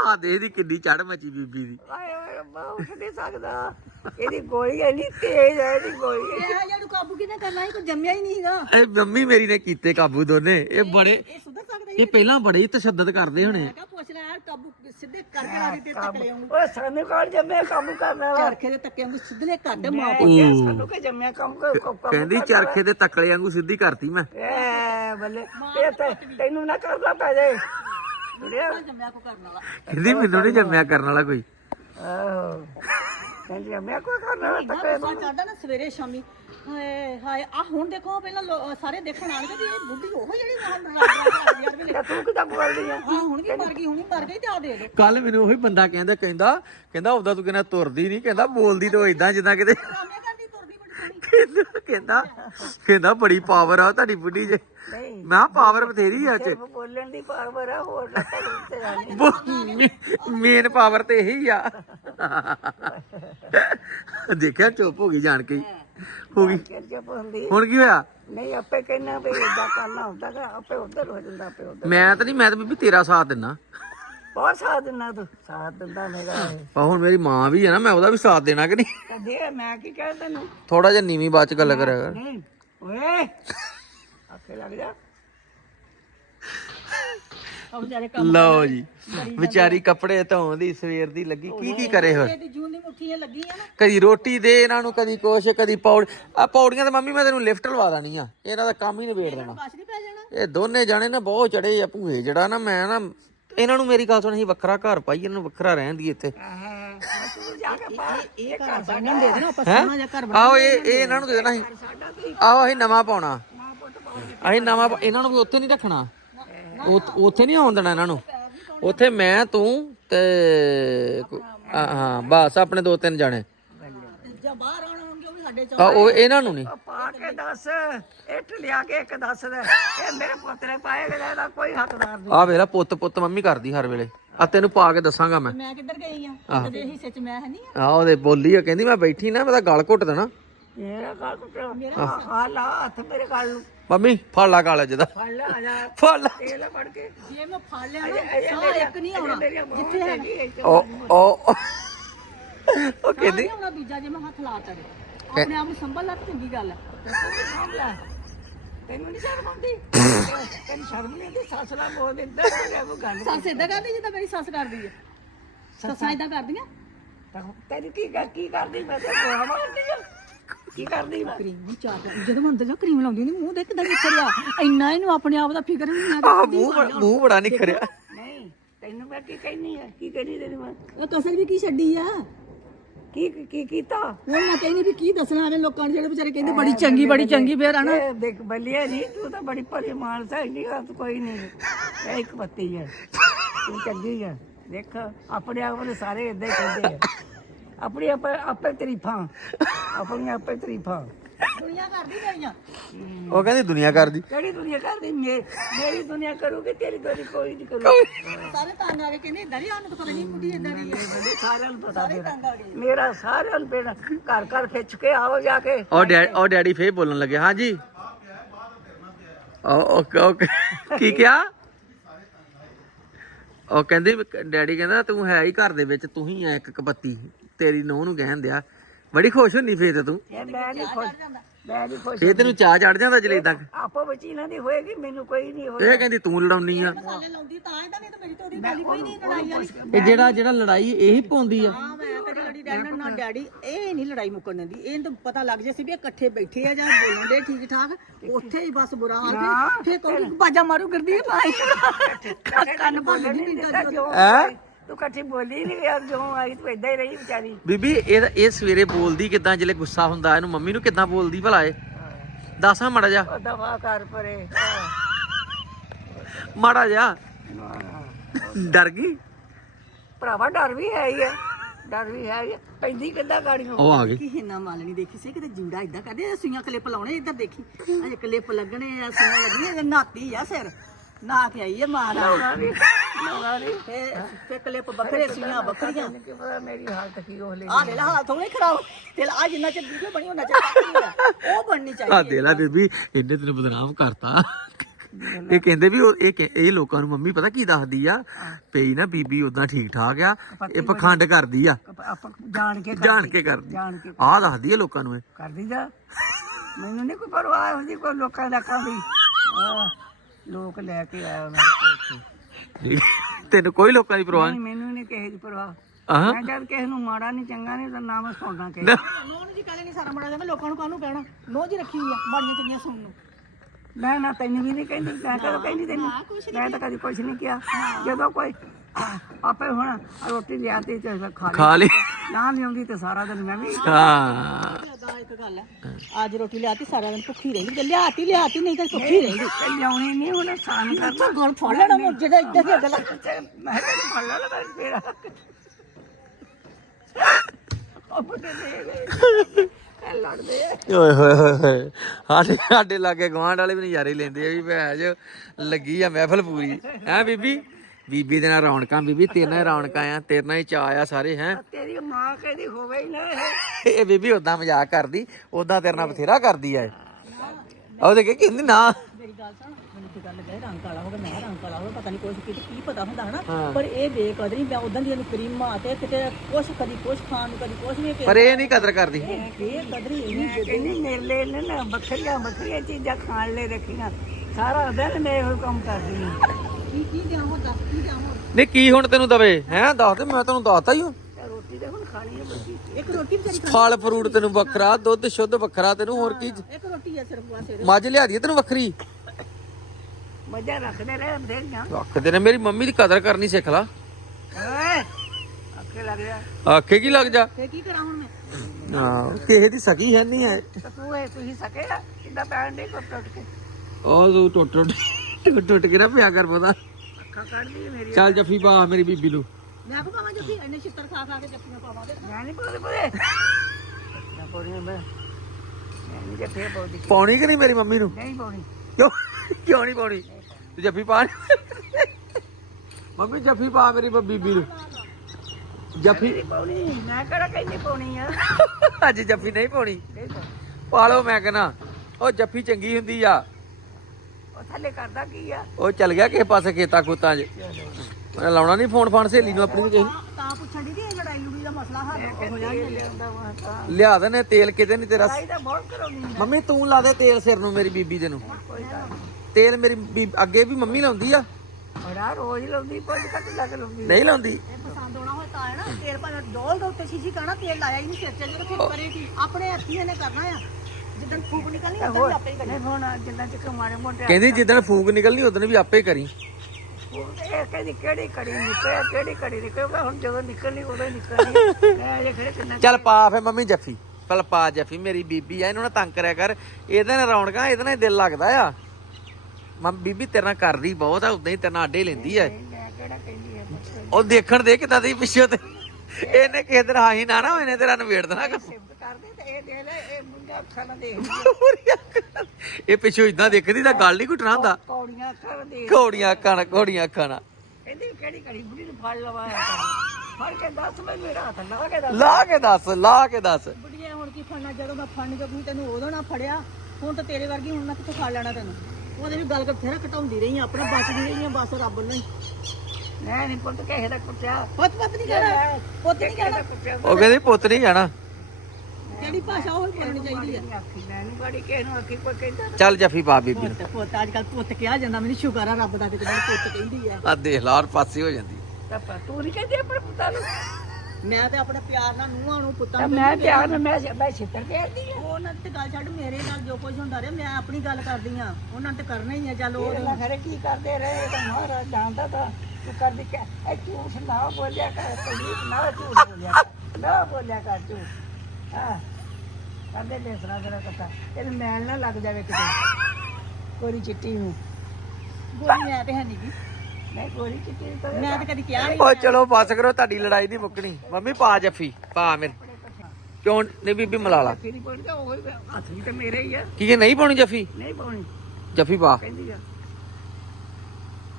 A: ਆ ਦੇ ਦੀ ਕਿੰਨੀ ਚੜ ਮਚੀ ਬੀਬੀ ਦੀ।
C: ਆਏ ਓਏ ਰੱਬਾ ਉੱਠ ਨਹੀਂ ਸਕਦਾ। ਇਹਦੀ ਗੋਲੀ ਇੰਨੀ ਤੇਜ਼ ਹੈ ਇਹਦੀ ਗੋਲੀ।
B: ਇਹ ਜਿਹਨੂੰ ਕਾਬੂ ਕਿਨੇ ਕਰਨਾ? ਇਹ ਕੋਈ ਜੰਮਿਆ ਹੀ ਨਹੀਂਗਾ
A: ਇਹ ਮੰਮੀ ਮੇਰੀ ਨੇ ਕੀਤੇ ਕਾਬੂ ਦੋਨੇ। ਇਹ ਬੜੇ
B: ਇਹ ਸੁਧਰ ਸਕਦਾ
A: ਇਹ ਪਹਿਲਾਂ ਬੜੇ ਹੀ ਤਸ਼ੱਦਦ ਕਰਦੇ ਹੋਣੇ।
B: ਮੈਂ ਕਿਹਾ ਪੁੱਛ ਲੈ ਯਾਰ ਕਾਬੂ ਸਿੱਧੇ ਕਰਕੇ ਲਾ ਦੇ ਤੱਕਲੇ ਆਉਂ
C: ਓਏ ਸਾਨੂੰ ਕੌਣ ਜੰਮਿਆ ਕੰਮ ਕਰਨ ਵਾਲਾ?
B: ਚਰਖੇ ਦੇ ਤੱਕੇ ਵਾਂਗੂ ਸਿੱਧੇ ਕੱਢ ਮਾਂ
C: ਮੈਂ ਕਿਹਾ ਸਾਨੂੰ ਕਿ ਜੰਮਿਆ ਕੰਮ ਕਰ ਕੰਮ
A: ਕਹਿੰਦੀ ਚਰਖੇ ਦੇ ਤਕੜੇ ਵਾਂਗੂ ਸਿੱਧੀ ਕਰਤੀ ਮੈਂ।
C: ਐ ਬੱਲੇ। ਇਹ ਤੇ ਤੈਨੂੰ ਨਾ ਕਰਨਾ ਪੈ ਜਾਏ। ਬੁੜਿਆ
B: ਜੰਮਿਆ ਕੋ ਕਰਨ ਵਾਲਾ
A: ਕਹਿੰਦੀ ਮੈਨੂੰ ਨਹੀਂ ਜੰਮਿਆ ਕਰਨ ਵਾਲਾ ਕੋਈ।
C: ਆਹੋ। ਕਹਿੰਦੀ ਜੰਮਿਆ ਕੋਈ ਕਰਨਾ ਵਾਲਾ ਤੱਕੇ
B: ਗੁੱਸਾ ਚੜਦਾ ਨਾ ਸਵੇਰੇ ਸ਼ਾਮੀ। ਹਾਏ ਹਾਏ ਆ ਹੁਣ ਦੇਖੋ ਪਹਿਲਾਂ ਲੋ- ਸਾਰੇ ਦੇਖਣ ਆਣਗੇ ਵੀ ਇਹ ਬੁੱਢੀ ਉਹ ਜਿਹੜੀ ਹੁਣ ਰਾਤ ਰਾਤ ਯਾਰ ਵੇਲੇ।
C: ਤੇ ਤੂੰ ਕਿਦਾਂ ਬੋਲਦੀ ਆ?
B: ਹਾਂ ਹੁਣ ਵੀ ਮਰ ਗਈ ਹੁਣ ਵੀ ਮਰ ਗਈ ਤੇ ਆ ਦੇ ਦੇ
A: ਕੱਲ ਮੈਨੂੰ ਉਹੀ ਬੰਦਾ ਕਹਿੰਦਾ ਕਹਿੰਦਾ ਕਹਿੰਦਾ ਉਹਦਾ ਤੂੰ ਕਹਿੰਦਾ ਤੁਰਦੀ ਨਹੀਂ ਕਹਿੰਦਾ ਬੋਲਦੀ ਤਾਂ ਇਦਾਂ ਜਿੱਦਾਂ ਕਿਤੇ।
B: ਡਰਾਮੇ ਕਰਦੀ ਤੁਰਦੀ ਬੜੀ ਸੋਹਣੀ।
A: ਕਹਿੰਦਾ ਕਹਿੰਦਾ ਕਹਿੰਦਾ ਬੜੀ ਪਾਵਰ ਆ ਤੁਹਾਡੀ ਬੁੱਢੀ ਜੇ।
C: ਨਹੀਂ।
A: ਮੈਂ ਪਾਵਰ ਬਥੇਰੀ ਆ ਚ
C: ਸਿਰਫ ਬੋਲਣ ਦੀ ਪਾਵਰ ਆ ਹੋਰ ਲੱਤਾਂ ਉੱਤੇ ਜਾਣੀ
A: ਮੇਨ ਪਾਵਰ ਤੇ ਇਹੀ ਆ। ਦੇਖਿਆ ਚੁੱਪ ਹੋ ਗਈ ਜਾਣ ਕੇ ਹੀ। ਹੋ। ਗਈ।
C: ਕਿ ਚੁੱਪ ਹੁੰਦੀ।
A: ਹੁਣ ਕੀ ਹੋਇਆ?
C: ਨਹੀਂ ਆਪੇ ਕਹਿਣਾ ਵੀ ਇਦਾਂ ਕਰਨਾ ਹੁੰਦਾ ਕਿ ਆਪੇ ਉਧਰ ਹੋ ਜਾਂਦਾ ਆਪੇ ਉਧਰ
A: ਮੈਂ ਤਾਂ ਨਹੀਂ ਮੈਂ ਤਾਂ ਬੀਬੀ ਤੇਰਾ ਸਾਥ ਦਿੰਨਾ।
C: ਬਹੁਤ ਸਾਥ ਦਿੰਦਾ ਤੂੰ। ਸਾਥ ਦਿੰਦਾ ਮੇਰਾ ਇਹ।
A: ਪਰ ਹੁਣ ਮੇਰੀ ਮਾਂ ਵੀ ਹੈ ਨਾ ਮੈਂ ਉਹਦਾ ਵੀ ਸਾਥ ਦੇਣਾ ਕਿ ਨਹੀਂ?
C: ਕਦੇ ਮੈਂ ਕੀ ਕਹਿ ਤੈਨੂੰ?
A: ਥੋੜਾ ਜਿਹਾ ਨੀਵੀਂ ਬਾਤ ਚ ਗੱਲ ਕਰਿਆ ਕਰ।
C: ਨਹੀਂ। ਓਏ! ਆਖੇ ਲੱਗ ਜਾ।
B: ਉਹ ਵਿਚਾਰੇ ਕੰਮ
A: ਲਓ ਜੀ ਵਿਚਾਰੀ ਕੱਪੜੇ ਧੋਂਦੀ ਸਵੇਰ ਦੀ ਲੱਗੀ। ਕੀ ਕੀ ਕਰੇ ਹੋ
B: ਦੀ ਜੂਨ ਦੀ ਮੁੱਠੀਆਂ ਲੱਗੀਆਂ ਨਾ।
A: ਕਦੀ ਰੋਟੀ ਦੇ ਇਹਨਾਂ ਨੂੰ ਕਦੀ ਕੁਛ ਕਦੀ ਪੌੜ ਆ ਪੌੜੀਆਂ ਤਾਂ ਮੰਮੀ ਮੈਂ ਤੈਨੂੰ ਲਿਫਟ ਲਵਾ ਦੇਣੀ ਆ ਇਹਨਾਂ ਦਾ ਕੰਮ ਹੀ ਨਿਬੇੜ ਦੇਣਾ।
B: ਕਾਸ਼ ਨਹੀਂ ਪੈ ਜਾਣਾ?
A: ਇਹ ਦੋਨੇ ਜਾਣੇ ਨਾ ਬਹੁਤ ਚੜੇ ਆ ਭੂਏ ਜਿਹੜਾ ਨਾ ਮੈਂ ਨਾ ਇਹਨਾਂ ਨੂੰ ਮੇਰੀ ਗੱਲ ਸੁਣ ਅਸੀਂ ਵੱਖਰਾ ਘਰ ਪਾਈ ਇਹਨਾਂ ਨੂੰ ਵੱਖਰਾ ਰਹਿਣ ਦੀ ਇੱਥੇ।
B: ਇਹ ਘਰ ਸਾਡਾ ਦੇ ਦੇਣਾ ਆਪਾਂ ਸੋਹਣਾ ਜਿਹਾ ਘਰ ਬਣਾ
A: ਆਓ ਇਹ ਇਹ ਇਹਨਾਂ ਨੂੰ ਦੇ ਦੇਣਾ ਸੀ ਆਓ ਅਸੀਂ ਨਵਾਂ ਪਾਉਣਾ। ਅਸੀਂ ਨਵਾਂ ਇਹਨਾਂ ਨੂੰ ਵੀ ਉੱਥੇ ਨਹੀਂ ਰੱਖਣਾ। ਉ- ਉੱਥੇ ਨਹੀਂ ਆਉਣ ਦੇਣਾ ਇਹਨਾਂ ਨੂੰ। ਉੱਥੇ ਮੈਂ ਤੂੰ ਤੇ ਕੋ- ਹਾਂ ਹਾਂ ਬਸ ਆਪਣੇ ਦੋ ਤਿੰਨ ਜਾਣੇ। ਆ ਉਹ ਇਹਨਾਂ ਨੂੰ ਨਹੀਂ।
C: ਪਾ ਕੇ ਦੱਸ ਇੱਟ ਲਿਆ ਕੇ ਇੱਕ ਦੱਸ ਦੇ। ਇਹ ਮੇਰੇ ਪੁੱਤ ਨੇ ਪਾਏ ਗਏ ਇਹਦਾ ਕੋਈ ਹੱਕਦਾਰ ਨਹੀਂ।
A: ਆ ਵੇਲਾ ਪੁੱਤ ਪੁੱਤ ਮੰਮੀ ਕਰਦੀ ਹਰ ਵੇਲੇ। ਆ ਤੈਨੂੰ ਪਾ ਕੇ ਦੱਸਾਂਗਾ ਮੈਂ।
B: ਮੈਂ ਕਿੱਧਰ ਗਈ ਆ? ਕਦੇ ਹਿੱਸੇ ਚ ਮੈਂ ਹੈ ਨਹੀਂ
A: ਆ। ਉਹਦੇ ਬੋਲੀ ਆ ਕਹਿੰਦੀ ਮੈਂ ਬੈਠੀ ਨਾ ਮੈਂ ਤਾਂ ਗਲ ਘੁੱਟ ਦੇਣਾ।
C: ਮੇਰਾ ਗੱਲ ਕੁੱਟਿਆ। ਆ ਲਾ ਹੱਥ ਮੇਰੇ ਗੱਲ ਨੂੰ।
A: ਮੰਮੀ ਫੜ ਲਾ ਕਾਲਜ ਦਾ।
C: ਫੜ ਲੈ ਆ ਜਾ।
A: ਫੜ ਲਾ।
C: ਇਹ ਲੈ ਫੜ ਕੇ।
B: ਜੇ ਮੈਂ ਫੜ ਲਿਆ ਨਾ ਸਾਹ ਇੱਕ ਨਹੀਂ ਆਉਣਾ।
C: ਜਿੱਥੇ ਹੈਗੀ
A: ਉਹ ਉਹ ਉਹ ਕਹਿੰਦੀ
B: ਆਉਣਾ ਦੂਜਾ ਜੇ ਮੈਂ ਹੱਥ ਲਾਤਾ ਤੇ ਆਪਣੇ ਆਪ ਨੂੰ ਸੰਭਲ ਲਾ ਚੰਗੀ ਗੱਲ ਹੈ।
C: ਤੈਨੂੰ ਨਹੀਂ ਸ਼ਰਮ ਆਉਂਦੀ? ਤੈਨੂੰ ਸ਼ਰਮ ਨਹੀਂ ਆਉਂਦੀ? ਸੱਸ ਨਾਲ ਬੋਲ ਦਿੰਦਾ ਤੇ ਉਹ ਗੱਲ
B: ਸੱਸ ਇਦਾਂ ਕਰਦੀ ਜਿੱਦਾਂ ਮੇਰੀ ਸੱਸ ਕਰਦੀ ਹੈ? ਸੱਸਾਂ ਇਦਾਂ ਕਰਦੀਆਂ?
C: ਤੈਨੂੰ ਕੀ ਕਰ- ਕੀ ਕਰਦੀ? ਮੈਂ ਤੇ ਬੋਲ ਮਾਰਦੀ ਆ। ਕੀ ਕਰਦੀ ਮੈਂ?
B: ਕਰੀਮ ਨਹੀਂ ਚਾਹ ਜਦੋਂ ਮੈਂ ਅੰਦਰ ਜਾ ਕਰੀਮ ਲਾਉਂਦੀ ਨਹੀਂ ਮੂੰਹ ਦੇਖ ਕਿਦਾਂ ਨਿਕਲਿਆ ਇੰਨਾ ਇਹਨੂੰ ਆਪਣੇ ਆਪ ਦਾ ਫਿਕਰ ਨਹੀਂ
A: ਆ ਮੂੰਹ ਬੜਾ- ਮੂੰਹ ਬੜਾ ਨਿਖਰਿਆ।
C: ਨਹੀਂ ਤੈਨੂੰ ਮੈਂ ਕੀ ਕਹਿਨੀ ਆ? ਕੀ ਕਹਿਨੀ ਤੈਨੂੰ ਮੈਂ?
B: ਇਹ ਕਸਰ ਵੀ ਕੀ ਛੱਡੀ ਆ?
C: ਕੀ ਕੀ ਕੀਤਾ?
B: ਹੁਣ ਮੈਂ ਕਹਿੰਦੀ ਵੀ ਕੀ ਦੱਸਣਾ ਨੇ ਲੋਕਾਂ ਨੂੰ ਜਿਹੜੇ ਵਿਚਾਰੇ ਕਹਿੰਦੇ ਬੜੀ ਚੰਗੀ ਬੜੀ ਚੰਗੀ ਫੇਰ ਆਣਾ
C: ਇਹ ਦੇਖ ਬੱਲੀਆ ਨਹੀਂ ਤੂੰ ਤਾਂ ਬੜੀ ਭਲੀ ਮਾਨਸ ਹੈ ਤਾਂ ਕੋਈ ਨਹੀਂ ਇਹ ਇੱਕ ਬੱਤੀ ਹੈ ਤੂੰ ਚੰਗੀ ਹੈ ਦੇਖ ਆਪਣੇ ਆਪ ਨੂੰ ਸਾਰੇ ਇਦਾਂ ਹੀ ਕਹਿੰਦੇ ਆ। ਆਪਣੀ ਆਪੇ ਆਪੇ ਤਰੀਫਾਂ। ਆਪਣੀ ਆਪੇ ਤਰੀਫਾਂ।
B: ਦੁਨੀਆ ਕਰਦੀ ਮੇਰੀਆਂ
A: ਉਹ ਕਹਿੰਦੀ ਦੁਨੀਆ ਕਰਦੀ।
C: ਕਿਹੜੀ ਦੁਨੀਆ ਕਰਦੀ? ਮੇ- ਮੇਰੀ ਦੁਨੀਆ ਕਰੂਗੀ ਤੇਰੀ ਦੁਨੀਆ ਕੋਈ ਨਹੀਂ ਕਰੂਗੀ।
B: ਸਾਰੇ ਤੰਗ ਆ ਕੇ ਕਹਿੰਦੇ ਇਦਾਂ ਨਹੀਂ ਆਨੂੰ ਤਾਂ ਪਤਾ ਨਹੀਂ ਕੁੜੀ ਇਦਾਂ ਦੀ ਹੈ
C: ਸਾਰਿਆਂ ਨੂੰ ਪਤਾ ਮੇਰਾ।
B: ਤੰਗ ਆ ਗਏ।
C: ਮੇਰਾ ਸਾਰਿਆਂ ਨੂੰ ਪੇੜ। ਘਰ ਘਰ ਖਿੱਚ ਕੇ ਆਓ ਜਾ ਕੇ।
A: ਉਹ ਡੈਡੀ ਉਹ ਡੈਡੀ ਫੇਰ ਬੋਲਣ ਲੱਗੇ ਹਾਂਜੀ। ਉਹ ਓਕੇ ਓਕੇ ਕੀ ਕਿਹਾ? ਉਹ ਕਹਿੰਦੇ ਵੀ ਡੈਡੀ ਕਹਿੰਦਾ ਤੂੰ ਹੈ ਹੀ ਘਰ ਦੇ ਵਿੱਚ ਤੂੰ ਹੀ ਆ ਇੱਕ ਕਪੱਤੀ। ਤੇਰੀ ਨੂੰਹ ਨੂੰ ਕਹਿਣ ਦਿਆ ਬੜੀ ਖੁਸ਼ ਹੁੰਨੀ ਫੇਰ ਤੇ ਤੂੰ।
C: ਇਹ ਮੈਂ ਨਹੀਂ ਖੁਸ਼ ਮੈਂ ਨਹੀਂ ਖੁਸ਼
A: ਫੇਰ ਤੈਨੂੰ ਚਾਹ ਚੜ ਜਾਂਦਾ ਜਲੇ ਤੱਕ?
C: ਆਪੋ ਵਿੱਚ ਇਹਨਾਂ ਦੀ ਹੋਏਗੀ ਮੈਨੂੰ ਕੋਈ ਨਹੀਂ ਹੋ
A: ਇਹ ਕਹਿੰਦੀ ਤੂੰ ਲੜਾਉਣੀ ਆ।
B: ਮਸਾਲੇ ਲਾਉਂਦੀ ਤਾਂ ਇਹਦਾ ਨਹੀਂ ਤਾਂ ਮੇਰੀ ਤਾਂ ਉਹਦੀ ਗੱਲ ਹੀ ਕੋਈ ਨਹੀਂ ਲੜਾਈ ਵਾਲੀ।
A: ਇਹ ਜਿਹੜਾ ਜਿਹੜਾ ਲੜਾਈ ਇਹੀ ਪਾਉਂਦੀ ਆ।
B: ਹਾਂ ਮੈਂ ਕਦੀ ਲੜੀ ਡੈਡ ਨਾਲ ਡੈਡੀ ਇਹ ਨਹੀਂ ਲੜਾਈ ਮੁੱਕਣ ਦਿੰਦੀ। ਇਹ ਤਾਂ ਪਤਾ ਲੱਗ ਜੇ ਸੀ ਵੀ ਇਹ ਇਕੱਠੇ ਬੈਠੇ ਆ ਜਾਂ ਬੋਲਣ ਦੇ ਠੀਕ ਠਾਕ ਉੱਥੇ ਹੀ ਬਸ ਬੁਰਾ ਹਾਲ ਫਿਰ ਫੇਰ ਕੋਈ ਬਾਜਾ ਮਾਰੂ ਕਰਦੀ ਹੈ ਭਾਈ। ਕੰਨ ਭੰਨਦੀ ਮਿੰਟਾਂ ਚ
C: ਜੋ
A: ਹੈਂ?
C: ਤੂੰ ਇਕੱਠੀ ਬੋਲੀ ਨਹੀਂ ਯਾਰ ਜੋ ਆਈ ਤੂੰ ਏਦਾਂ ਹੀ ਰਹੀ ਵਿਚਾਰੀ।
A: ਬੀਬੀ ਇਹ ਇਹ ਸਵੇਰੇ ਬੋਲਦੀ ਕਿਦਾਂ ਜਲੇ ਗੁੱਸਾ ਹੁੰਦਾ ਇਹਨੂੰ ਮੰਮੀ ਨੂੰ ਕਿਦਾਂ ਬੋਲਦੀ ਭਲਾ ਇਹ? ਦੱਸਾਂ ਮੜਾ ਜਾ
C: ਉਹ ਦਫਾ ਕਰ ਪਰੇ
A: ਮਾੜਾ ਜਾ ਡਰ ਗਈ?
C: ਭਰਾਵਾ ਡਰ ਵੀ ਹੈ ਹੀ ਹੈ ਡਰ ਵੀ ਹੈ ਹੀ ਹੈ। ਪੈਂਦੀ ਕਿੱਦਾਂ ਗਾੜੀਆਂ?
A: ਉਹ ਆ ਗਈ।
B: ਕਿ ਹਿੰਨਾ ਮਾਲਣੀ ਦੇਖੀ ਸੀ? ਕਿਤੇ ਜੂੜਾ ਇਦਾਂ ਕਰਦੇ ਆ, ਸੂਈਆਂ ਕਲਿੱਪ ਲਾਉਣੇ ਇੱਧਰ ਦੇਖੀ। ਅਜੇ ਕਲਿੱਪ ਲੱਗਣੇ ਆ ਸੂਈਆਂ ਲੱਗਣੀਆਂ ਇਹ ਨਾਤੀ ਆ ਸਿਰ। ਨਾ ਕੇ ਆਈ ਹੈ ਮਾਂ ਨਾਲ।
C: ਲਾਉਣਾ ਵੀ ਲਾਉਣਾ ਨਹੀਂ
B: ਤੇ ਤੇ ਕਲਿੱਪ ਬੱਕਰੇ ਸੀਆਂ ਬੱਕਰੀਆਂ
C: ਕੀ ਪਤਾ ਮੇਰੀ ਹਾਲਤ ਕੀ ਹੋ ਲਈ
B: ਆ ਦੇ ਲਾ ਹਾਲ ਥੋੜੇ ਖਰਾਬ ਤੇ ਆ ਜਿੰਨਾ ਚਿਰ ਵੀਡੀਓ ਬਣੀ ਉਹਨਾਂ ਚਿਰ ਉਹ ਬਣਨੀ
A: ਆ।
B: ਚਾਹੀਦੀ
A: ਦੇ ਲੈ ਬੀਬੀ ਇਹਨੇ ਤੈਨੂੰ ਬਦਨਾਮ ਕਰਤਾ। ਇਹ ਕਹਿੰਦੇ ਵੀ ਉਹ ਇਹ ਕਹਿ- ਇਹ ਲੋਕਾਂ ਨੂੰ ਮੰਮੀ ਪਤਾ ਕੀ ਦੱਸਦੀ ਆ? ਪਈ ਨਾ ਬੀਬੀ ਉਦਾਂ ਠੀਕ ਠਾਕ ਆ ਇਹ ਪਖੰਡ ਕਰਦੀ ਆ।
C: ਆਪਾਂ ਜਾਣ ਕੇ
A: ਜਾਣ ਕੇ ਕਰਦੀ।
C: ਜਾਣ ਕੇ
A: ਆਹ ਦੱਸਦੀ ਆ ਲੋਕਾਂ ਨੂੰ ਇਹ।
C: ਕਰਦੀ ਜਾ ਮੈਨੂੰ ਨਹੀਂ ਕੋਈ ਪਰਵਾਹ ਉਹਦੀ ਕੋਈ ਲੋਕਾਂ ਦਾ ਕਾਹਦੀ ਲੋਕ ਲੈ ਕੇ ਆਇਆ ਮੇਰੇ ਕੋਲ ਇੱਥੇ।
A: ਠੀਕ। ਤੈਨੂੰ ਕੋਈ ਲੋਕਾਂ ਦੀ ਪਰਵਾਹ
C: ਨਹੀਂ ਮੈਨੂੰ ਨਹੀਂ ਕਿਸੇ ਦੀ ਪਰਵਾਹ।
A: ਆਹਾਂ
C: ਮੈਂ ਜਦ ਕਿਸੇ ਨੂੰ ਮਾੜਾ ਨਹੀਂ ਚੰਗਾ ਨਹੀਂ ਤਾਂ ਨਾ ਮੈਂ ਸੁਣਨਾ ਕਿਸੇ
A: ਨਾ।
B: ਨੋਹ ਜੀ ਕਾਲੇ ਨਹੀਂ ਸਾਰਾ ਮੜਾ ਜਾਂਦਾ ਲੋਕਾਂ ਨੂੰ ਕਾਹਨੂੰ ਕਹਿਣਾ? ਨੋਹ ਜੀ ਰੱਖੀ ਹੋਈ ਆ ਬਾੜੀਆਂ ਚੰਗੀਆਂ ਸੁਣਨ ਨੂੰ।
C: ਮੈਂ ਨਾ ਤੈਨੂੰ ਵੀ ਨਹੀਂ ਕਹਿੰਦੀ ਮੈਂ ਕਦੋਂ ਕਹਿੰਦੀ ਤੈਨੂੰ। ਮੈਂ ਤਾਂ ਕਦੀ ਕੁਝ ਨਹੀਂ ਕਿਹਾ। ਜਦੋਂ ਕੋਈ ਆਪੇ ਹੁਣ ਰੋਟੀ ਲਿਆਤੀ ਤੇ ਖਾ ਲਈ।
A: ਖਾ ਲਈ।
C: ਨਾ ਲਿਆਉਂਦੀ ਤੇ ਸਾਰਾ ਦਿਨ ਮੈਂ ਵੀ
A: ਹਾਂ।
B: ਅਦਾ ਇੱਕ ਗੱਲ ਹੈ। ਅੱਜ ਰੋਟੀ ਲਿਆਤੀ ਸਾਰਾ ਦਿਨ ਭੁੱਖੀ ਰਹੀ ਜੇ ਲਿਆਤੀ ਲਿਆਤੀ ਨਹੀਂ ਤਾਂ ਭੁੱਖੀ ਰਹੀ
C: ਤੇ ਲਿਆਉਣੀ ਨਹੀਂ ਹੁਣ ਸਾਨ ਕਰਦਾ
B: ਗੋਲ ਫੜ ਲੈਣਾ ਮੁੱਝ ਜਿਹੜਾ ਇੱਦਾਂ ਦੀ ਗੱਲ
C: ਮੈਂ ਫੜ ਲਾ ਲੈ ਮੇਰਾ ਤੇ
A: ਓਏ ਹੋਏ ਹੋਏ ਹੋਏ। ਸਾਡੇ ਸਾਡੇ ਲਾਗੇ ਗਵਾਂਢ ਵਾਲੇ ਵੀ ਨਜ਼ਾਰੇ ਲੈਂਦੇ ਆ ਵੀ ਭੈਜ ਲੱਗੀ ਆ ਮਹਿਫਲ ਪੂਰੀ। ਹੈ ਬੀਬੀ? ਬੀਬੀ ਦੇ ਨਾਲ ਰੌਣਕਾਂ ਬੀਬੀ ਤੇਰੇ ਨਾਲ ਹੀ ਰੌਣਕਾਂ ਆ ਤੇਰੇ ਨਾਲ ਹੀ ਚਾਅ ਆ ਸਾਰੇ ਹੈ?
C: ਤੇਰੀ ਮਾਂ ਕਹਿੰਦੀ ਹੋਵੇ ਹੀ ਨਾ ਇਹ।
A: ਇਹ ਬੀਬੀ ਉਦਾਂ ਮਜ਼ਾਕ ਕਰਦੀ ਉਦਾਂ ਤੇਰੇ ਨਾਲ ਬਥੇਰਾ ਕਰਦੀ ਆ ਇਹ। ਉਹਦੇ ਕਿ ਕਹਿੰਦੀ ਨਾ।
B: ਮੇਰੀ ਗੱਲ ਸੁਣ ਮੈਨੂੰ ਕੀ ਗੱਲ ਗਏ ਰੰਗ ਕਾਲਾ ਹੋ ਗਿਆ ਮੈਂ ਰੰਗ ਕਾਲਾ ਹੋ ਗਿਆ ਪਤਾ ਨਹੀਂ ਕੁਛ ਕੀ ਕੀ ਪਤਾ ਹੁੰਦਾ ਹਨਾ?
A: ਹਾਂ।
B: ਪਰ ਇਹ ਬੇਕਦਰੀ ਮੈਂ ਉਦਾਂ ਦੀ ਇਹਨੂੰ ਕਰੀਮਾਂ ਤੇ ਕਿਤੇ ਕੁਛ ਕਦੀ ਕੁਛ ਖਾਣ ਨੂੰ ਕਦੀ ਕੁਛ ਨਹੀਂ
A: ਪਰ ਇਹ ਨਹੀਂ ਕਦਰ ਕਰਦੀ।
B: ਬੇਕਦਰੀ ਇੰਨੀ
C: ਮੈਂ ਕਹਿੰਦੀ ਮੇਰੇ ਲਈ ਇਹਨੇ ਨਾ ਵੱਖਰੀਆਂ ਵੱਖਰੀਆਂ ਚੀਜ਼ਾਂ ਖਾਣ ਲਈ ਰੱਖੀਆਂ। ਸਾਰਾ ਦਿਨ ਮੈਂ ਇਹੋ ਕੰਮ ਕਰਦੀ ਹਾਂ।
B: ਕੀ ਕੀ ਦਿਆਂ ਹੋਰ ਦੱਸ ਕੀ ਦਿਆਂ ਹੋਰ
A: ਨਹੀਂ ਕੀ ਹੁਣ ਤੈਨੂੰ ਦਵੇ? ਹੈ ਦੱਸ ਦੇ ਮੈਂ ਤੈਨੂੰ ਦੱਸਤਾ ਹੀ ਹਾਂ।
C: ਤੇ ਰੋਟੀ ਤੇ ਹੁਣ ਖਾਣੀ ਹੈ ਬੱਚੀ।
B: ਇੱਕ ਰੋਟੀ ਵਿਚਾਰੀ
A: ਫਲ ਫਰੂਟ ਤੈਨੂੰ ਵੱਖਰਾ ਦੁੱਧ ਸ਼ੁੱਧ ਵੱਖਰਾ ਤੈਨੂੰ ਹੋਰ ਕੀ?
B: ਇੱਕ ਰੋਟੀ ਹੈ ਸਿਰਫ ਵਾਸੇ
A: ਮੱਝ ਲਿਆ ਦਈਏ ਤੈਨੂੰ ਵੱਖਰੀ?
C: ਮਜ਼ਾ ਰੱਖਦੇ ਰਹੇ ਜਾਂ
A: ਰੱਖਦੇ ਨੇ ਮੇਰੀ ਮੰਮੀ ਦੀ ਕਦਰ ਕਰਨੀ ਸਿੱਖ ਲਾ।
C: ਓਏ ਅੱਖੇ ਲੱਗ ਜਾ
A: ਆਖੇ ਕੀ ਲੱਗ ਜਾ?
B: ਤੇ ਕੀ ਕਰਾਂ ਹੁਣ ਮੈਂ?
A: ਹਾਂ ਕਿਸੇ ਦੀ ਸਕੀ ਹੈ ਨਹੀਂ ਹੈ।
C: ਤੇ ਤੂੰ ਇਹ ਤੁਸੀਂ ਸਕੇਗਾ ਕਿੱਦਾਂ ਪੈਣ ਦੇ ਕੋ ਟੁੱਟ ਕੇ?
A: ਉਹ ਤੂੰ ਟੁੱਟ ਟੁੱਟ ਟੁੱਟ ਟੁੱਟ ਕੇ ਨਾ ਪਿਆ ਕਰ ਪਤਾ।
C: ਅੱਖਾਂ ਮੇਰੀ।
A: ਚੱਲ ਜੱਫੀ ਪਾ ਮੇਰੀ ਬੀਬੀ ਨੂੰ।
B: ਮੈਂ ਕੋ ਪਾਵਾਂ ਜੱਫੀ ਇੰਨੇ ਛਿੱਤਰ ਖਾ ਖਾ ਕੇ ਜੱਫੀਆਂ ਪਾਵਾਂ ਦੇ
C: ਮੈਂ ਨਹੀਂ ਬੋਲੇ ਬੋਲੇ ਨਾ ਬੋਲੀ ਮੈਂ। ਮੈਂ ਨਹੀਂ ਜੇ ਫੇਰ ਬੋਲੀ
A: ਪਾਉਣੀ ਕਿ ਨਹੀਂ ਮੇਰੀ ਮੰਮੀ ਨੂੰ?
C: ਨਹੀਂ ਬੋਲੀ
A: ਕਿਉਂ? ਕਿਉਂ ਨਹੀਂ ਪਾਉਣੀ। ਤੂੰ ਜੱਫੀ ਪਾ। ਮੰਮੀ ਜੱਫੀ ਪਾ ਮੇਰੀ ਬੀਬੀ ਨੂੰ। ਜੱਫੀ
C: ਪਾਉਣੀ। ਮੈਂ ਕਿਹੜਾ ਕਹਿੰਦੀ ਪਾਉਣੀ ਆ?
A: ਅੱਜ ਜੱਫੀ ਨਹੀਂ ਪਾਉਣੀ।
C: ਨਹੀਂ ਪਾਉਣੀ।
A: ਪਾ ਲਓ ਮੈਂ ਕਹਿੰਦਾ। ਉਹ ਜੱਫੀ ਚੰਗੀ ਹੁੰਦੀ ਆ।
C: ਉਹ ਥੱਲੇ ਕਰਦਾ ਕੀ ਆ?
A: ਉਹ ਚੱਲ ਗਿਆ ਕਿਸੇ ਪਾਸੇ ਖੇਤਾਂ ਖੂਤਾਂ 'ਚ। ਮੈਂ ਲਾਉਣਾ ਨਹੀਂ ਫੋਨ ਫਾਨ ਸਹੇਲੀ ਨੂੰ ਆਪਣੀ ਨੂੰ ਨੂੰ।
B: ਤਾਂ ਪੁੱਛਣ ਦੀ ਇਹ ਲੜਾਈ ਲੁੜੀ ਦਾ ਮਸਲਾ ਹੱਲ ਹੋ
C: ਇਹ ਲਿਆਉਂਦਾ ਵਾ ਤਾਂ।
A: ਲਿਆ ਦੇਣੇ ਤੇਲ ਕਿਤੇ ਨਹੀਂ ਤੇਰਾ।
C: ਲੜਾਈ ਤਾਂ ਬਹੁਤ ਕਰਾਉਣੀ ਆ।
A: ਮੰਮੀ ਤੂੰ ਲਾ ਦੇ ਤੇਲ ਸਿਰ ਨੂੰ ਮੇਰੀ ਬੀਬੀ ਦੇ ਨੂੰ।
C: ਕੋਈ ਗੱਲ ਨੀ।
A: ਤੇਲ ਮੇਰੀ ਬੀ- ਅੱਗੇ ਵੀ ਮੰਮੀ ਲਾਉਂਦੀ ਆ?
C: ਬੜਾ ਰੋਜ਼ ਲਾਉਂਦੀ ਪੁੱਜ ਕੱਟ ਲੱਗ ਲਾਉਂਦੀ।
A: ਨਹੀਂ ਲਾਉਂਦੀ।
B: ਇਹ ਪਸੰਦ ਆਉਣਾ ਹੋਏ ਤਾਂ ਹੈ ਨਾ। ਤੇਲ ਭਾਵੇਂ ਡੋਲ ਦੇ ਉੱਤੇ ਸ਼ੀਸ਼ੀ ਕਰਨਾ ਤੇਲ ਲਾਇਆ ਹੀ ਨਹੀਂ ਸਿਰ ਤੇ ਜਦੋਂ ਫਿਰ ਕਰੇਗੀ ਆਪਣੇ ਹੱਥੀਂ ਇਹਨੇ ਕਰਨਾ ਆ। ਜਿੱਦਣ ਫੂਕ ਨਿਕਲਣੀ ਉਦੋਂ
C: ਹੋਰ।
B: ਹੀ ਆਪੇ ਹੀ ਕਰਨੀ
C: ਨਹੀਂ ਹੁਣ ਜਿੰਨਾ ਚਿਰ ਮਾੜੇ ਮੋਟੇ
A: ਕਹਿੰਦੀ ਜਿੱਦਣ ਫੂਕ ਨਿਕਲਣੀ ਉਦੋਂ ਵੀ ਆਪੇ ਕਰੀ।
C: ਉਹ ਤੇ ਇਹ ਕਹਿੰਦੀ ਕਿਹੜੀ ਕੜੀ ਨਿਕਲਿਆ ਕਿਹੜੀ ਕੜੀ ਨਿਕਲਿਆ ਹੁਣ ਜਦੋਂ ਨਿਕਲਣੀ ਉਦੋਂ ਹੀ ਨਿਕਲਣੀ ਮੈਂ ਅਜੇ ਖੜੇ ਕਿੰਨਾ
A: ਚੱਲ ਪਾ ਫੇ ਮੰਮੀ ਜੱਫੀ। ਪਲ ਪਾ ਜੱਫੀ ਮੇਰੀ ਬੀਬੀ ਆ ਇਹਨੂੰ ਨਾ ਤੰਗ ਕਰਿਆ ਕਰ। ਇਹਦੇ ਨਾਲ ਰੌਣਕਾਂ ਇਹਦੇ ਨਾਲ ਹੀ ਦਿਲ ਲੱਗਦਾ ਆ। ਮੰਮ ਬੀਬੀ ਤੇਰੇ ਨਾਲ ਕਰਦੀ ਬਹੁਤ ਆ ਉਦਾਂ ਹੀ ਤੇਰੇ ਨਾਲ ਆਡੇ ਲੈਂਦੀ ਆ? ਉਹ ਦੇਖਣ ਦੇ ਕਿਦਾਂ ਦੀ ਪਿੱਛੇ ਤੇ। ਇਹਨੇ ਕਿਸੇ ਦਿਨ ਹਾਈ ਨਾ ਨਾ ਇਹਨੇ ਤੇਰਾ ਨਵੇੜ ਦੇਣਾ ਕੰਮ।
C: ਸਿਫਤ ਕਰਦੇ ਤੇ ਇਹ ਦੇ ਲੈ ਇਹ ਮੁੰਡਾ ਅੱਖਾਂ ਨਾਲ ਦੇਖ
A: ਇਹ ਪਿੱਛੋਂ ਇਦਾਂ ਦੇਖਦੀ ਤਾਂ ਗੱਲ ਨਹੀਂ ਘੁੱਟਣਾ ਹੁੰਦਾ।
C: ਕੌੜੀਆਂ ਅੱਖਾਂ ਨਾਲ ਦੇਖ।
A: ਘੋੜੀਆਂ ਅੱਖਾਂ ਨਾਲ ਘੋੜੀਆਂ ਅੱਖਾਂ ਨਾਲ।
C: ਕਹਿੰਦੀ ਕਿਹੜੀ ਕੜੀ ਬੁੜੀ ਨੂੰ ਫੜ ਲਵਾਇਆ ਫੜ ਕੇ ਦੱਸ ਮੈਂ ਮੇਰਾ ਹੱਥ ਲਾ ਕੇ ਦੱਸ।
A: ਲਾ ਕੇ ਦੱਸ ਲਾ ਕੇ ਦੱਸ।
B: ਬੁੱਢੀਏ ਹੁਣ ਕੀ ਫੜਨਾ? ਜਦੋਂ ਮੈਂ ਫੜਨ ਜੋਗੀ ਤੈਨੂੰ ਉਦੋਂ ਨਾ ਫੜਿਆ। ਹੁਣ ਤਾਂ ਤੇਰੇ ਵਰਗੀ ਹੁਣ ਮੈਂ ਕਿੱਥੋਂ ਫੜ ਲੈਣਾ ਤੈਨੂੰ? ਉਹਦੇ ਵੀ ਗੱਲ ਕਰ ਫੇਰ ਘਟਾਉਂਦੀ ਰਹੀ ਆਂ, ਆਪਣਾ ਬਚਦੀ ਰਹੀ ਆਂ, ਬਸ ਰੱਬ ਨਾਲ ਹੀ।
C: ਮੈਂ ਨਹੀਂ ਪੁੱਤ ਕਿਸੇ ਦਾ ਕੁੱਟਿਆ।
B: ਪੁੱਤ ਪੁੱਤ ਨਹੀਂ ਕਹਿਣਾ। ਪੁੱਤ ਨਹੀਂ ਕਹਿਣਾ।
C: ਕੁੱਟਿਆ।
A: ਉਹ ਕਹਿੰਦੀ ਪੁੱਤ ਨਹੀਂ ਜਾਣਾ
B: ਜਿਹੜੀ ਭਾਸ਼ਾ ਉਹ ਹੀ ਬੋਲਣੀ ਚਾਹੀਦੀ ਹੈ
C: ਆਖੀ ਮੈਂ ਨਹੀਂ ਬੜੀ ਕਿਸੇ ਨੂੰ ਆਖੀ ਕੋਈ ਕਹਿੰਦਾ
A: ਚੱਲ ਜੱਫੀ ਪਾ ਬੀਬੀ ਨੂੰ।
B: ਪੁੱਤ ਪੁੱਤ ਅੱਜ ਕੱਲ ਪੁੱਤ ਕਿਹਾ ਜਾਂਦਾ ਮੈਨੂੰ ਸ਼ੁਕਰ ਆ ਰੱਬ ਦਾ ਕਿ ਤੈਨੂੰ ਪੁੱਤ ਕਹਿੰਦੀ ਆ।
A: ਆ ਦੇਖ ਲਾ ਪਾਸੇ ਹੋ ਜਾਂਦੀ।
C: ਤਾਂ ਪਰ ਤੂੰ ਨਹੀਂ ਕਹਿੰਦੀ ਆਪਣੇ ਪੁੱਤਾਂ ਨੂੰ?
B: ਮੈਂ ਤੇ ਆਪਣੇ ਪਿਆਰ ਨਾਲ ਨੂੰਹਾਂ ਨੂੰ ਪੁੱਤਾਂ
C: ਤਾਂ
B: ਨੂੰ
C: ਮੈਂ ਪਿਆਰ ਨਾਲ ਮੈਂ ਮੈਂ ਛਿੱਤਰ ਦੇਦੀ ਆ।
B: ਉਹਨਾਂ ਤੇ ਗੱਲ ਛੱਡ ਮੇਰੇ ਨਾਲ ਜੋ ਕੁਝ ਹੁੰਦਾ ਰਿਹਾ ਮੈਂ ਆਪਣੀ ਗੱਲ ਕਰਦੀ ਆ। ਉਹਨਾਂ ਨੇ ਤੇ ਕਰਨਾ ਹੀ ਆ ਚੱਲ ਉਹ
C: ਉਹ ਖਰੇ ਕੀ ਕਰਦੇ ਰਹੇ ਇਹ ਤਾਂ ਮਹਾਰਾਜ ਜਾਣਦਾ ਤਾਂ। ਤੂੰ ਕਰਦੀ ਕਿ ਇਹ ਝੂਠ ਨਾ ਬੋਲਿਆ ਕਰ ਕੁਲਦੀਪ ਨਾ ਝੂਠ ਬੋਲਿਆ ਕਰ ਨਾ ਬੋਲਿਆ ਕਰ ਝੂਠ ਹਾਂ ਕਰਦੇ ਬੇਸਰਾ ਜਰਾ ਕਥਾ ਇਹਨੂੰ ਮੈਲ ਨਾ ਲੱਗ ਜਾਵੇ ਕਿਤੇ। ਕੋਰੀ ਚਿੱਟੀ ਨੂੰ।
B: ਗੋਲੀ ਮੈਂ ਤੇ ਹੈ ਨਹੀਂ ਗੀ।
C: ਨਹੀਂ ਕੋਰੀ ਚਿੱਟੀ ਨੂੰ ਤਾਂ
B: ਮੈਂ ਤੇ। ਕਦੀ ਕਿਹਾ ਨਹੀਂ
A: ਓ ਚਲੋ ਬਸ ਕਰੋ ਤੁਹਾਡੀ ਲੜਾਈ ਨਹੀਂ ਮੁੱਕਣੀ। ਮੰਮੀ ਪਾ ਜੱਫੀ ਪਾ ਮੇਰੇ ਕਿਉਂ ਨਹੀਂ ਬੀਬੀ ਮਲਾ ਲਾ।
C: ਫਿਰ ਨਹੀਂ ਪੜਦਾ ਉਹ ਹੱਥ ਵੀ ਤਾਂ ਮੇਰੇ ਹੀ ਆ।
A: ਕੀ ਇਹ ਨਹੀਂ ਪਾਉਣੀ ਜੱਫੀ?
C: ਨਹੀਂ ਪਾਉਣੀ।
A: ਜੱਫੀ ਪਾ।
C: ਕਹਿੰਦੀ ਆ।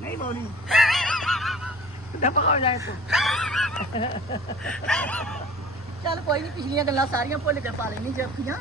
C: ਨਹੀਂ ਬੋਲੀ ਦਫਾ ਹੋ ਤੂੰ।
B: ਚੱਲ ਕੋਈ ਨਹੀਂ ਪਿਛਲੀਆਂ ਗੱਲਾਂ ਸਾਰੀਆਂ ਭੁੱਲ ਕੇ ਪਾ ਲੈਣੀ ਜੱਫੀਆਂ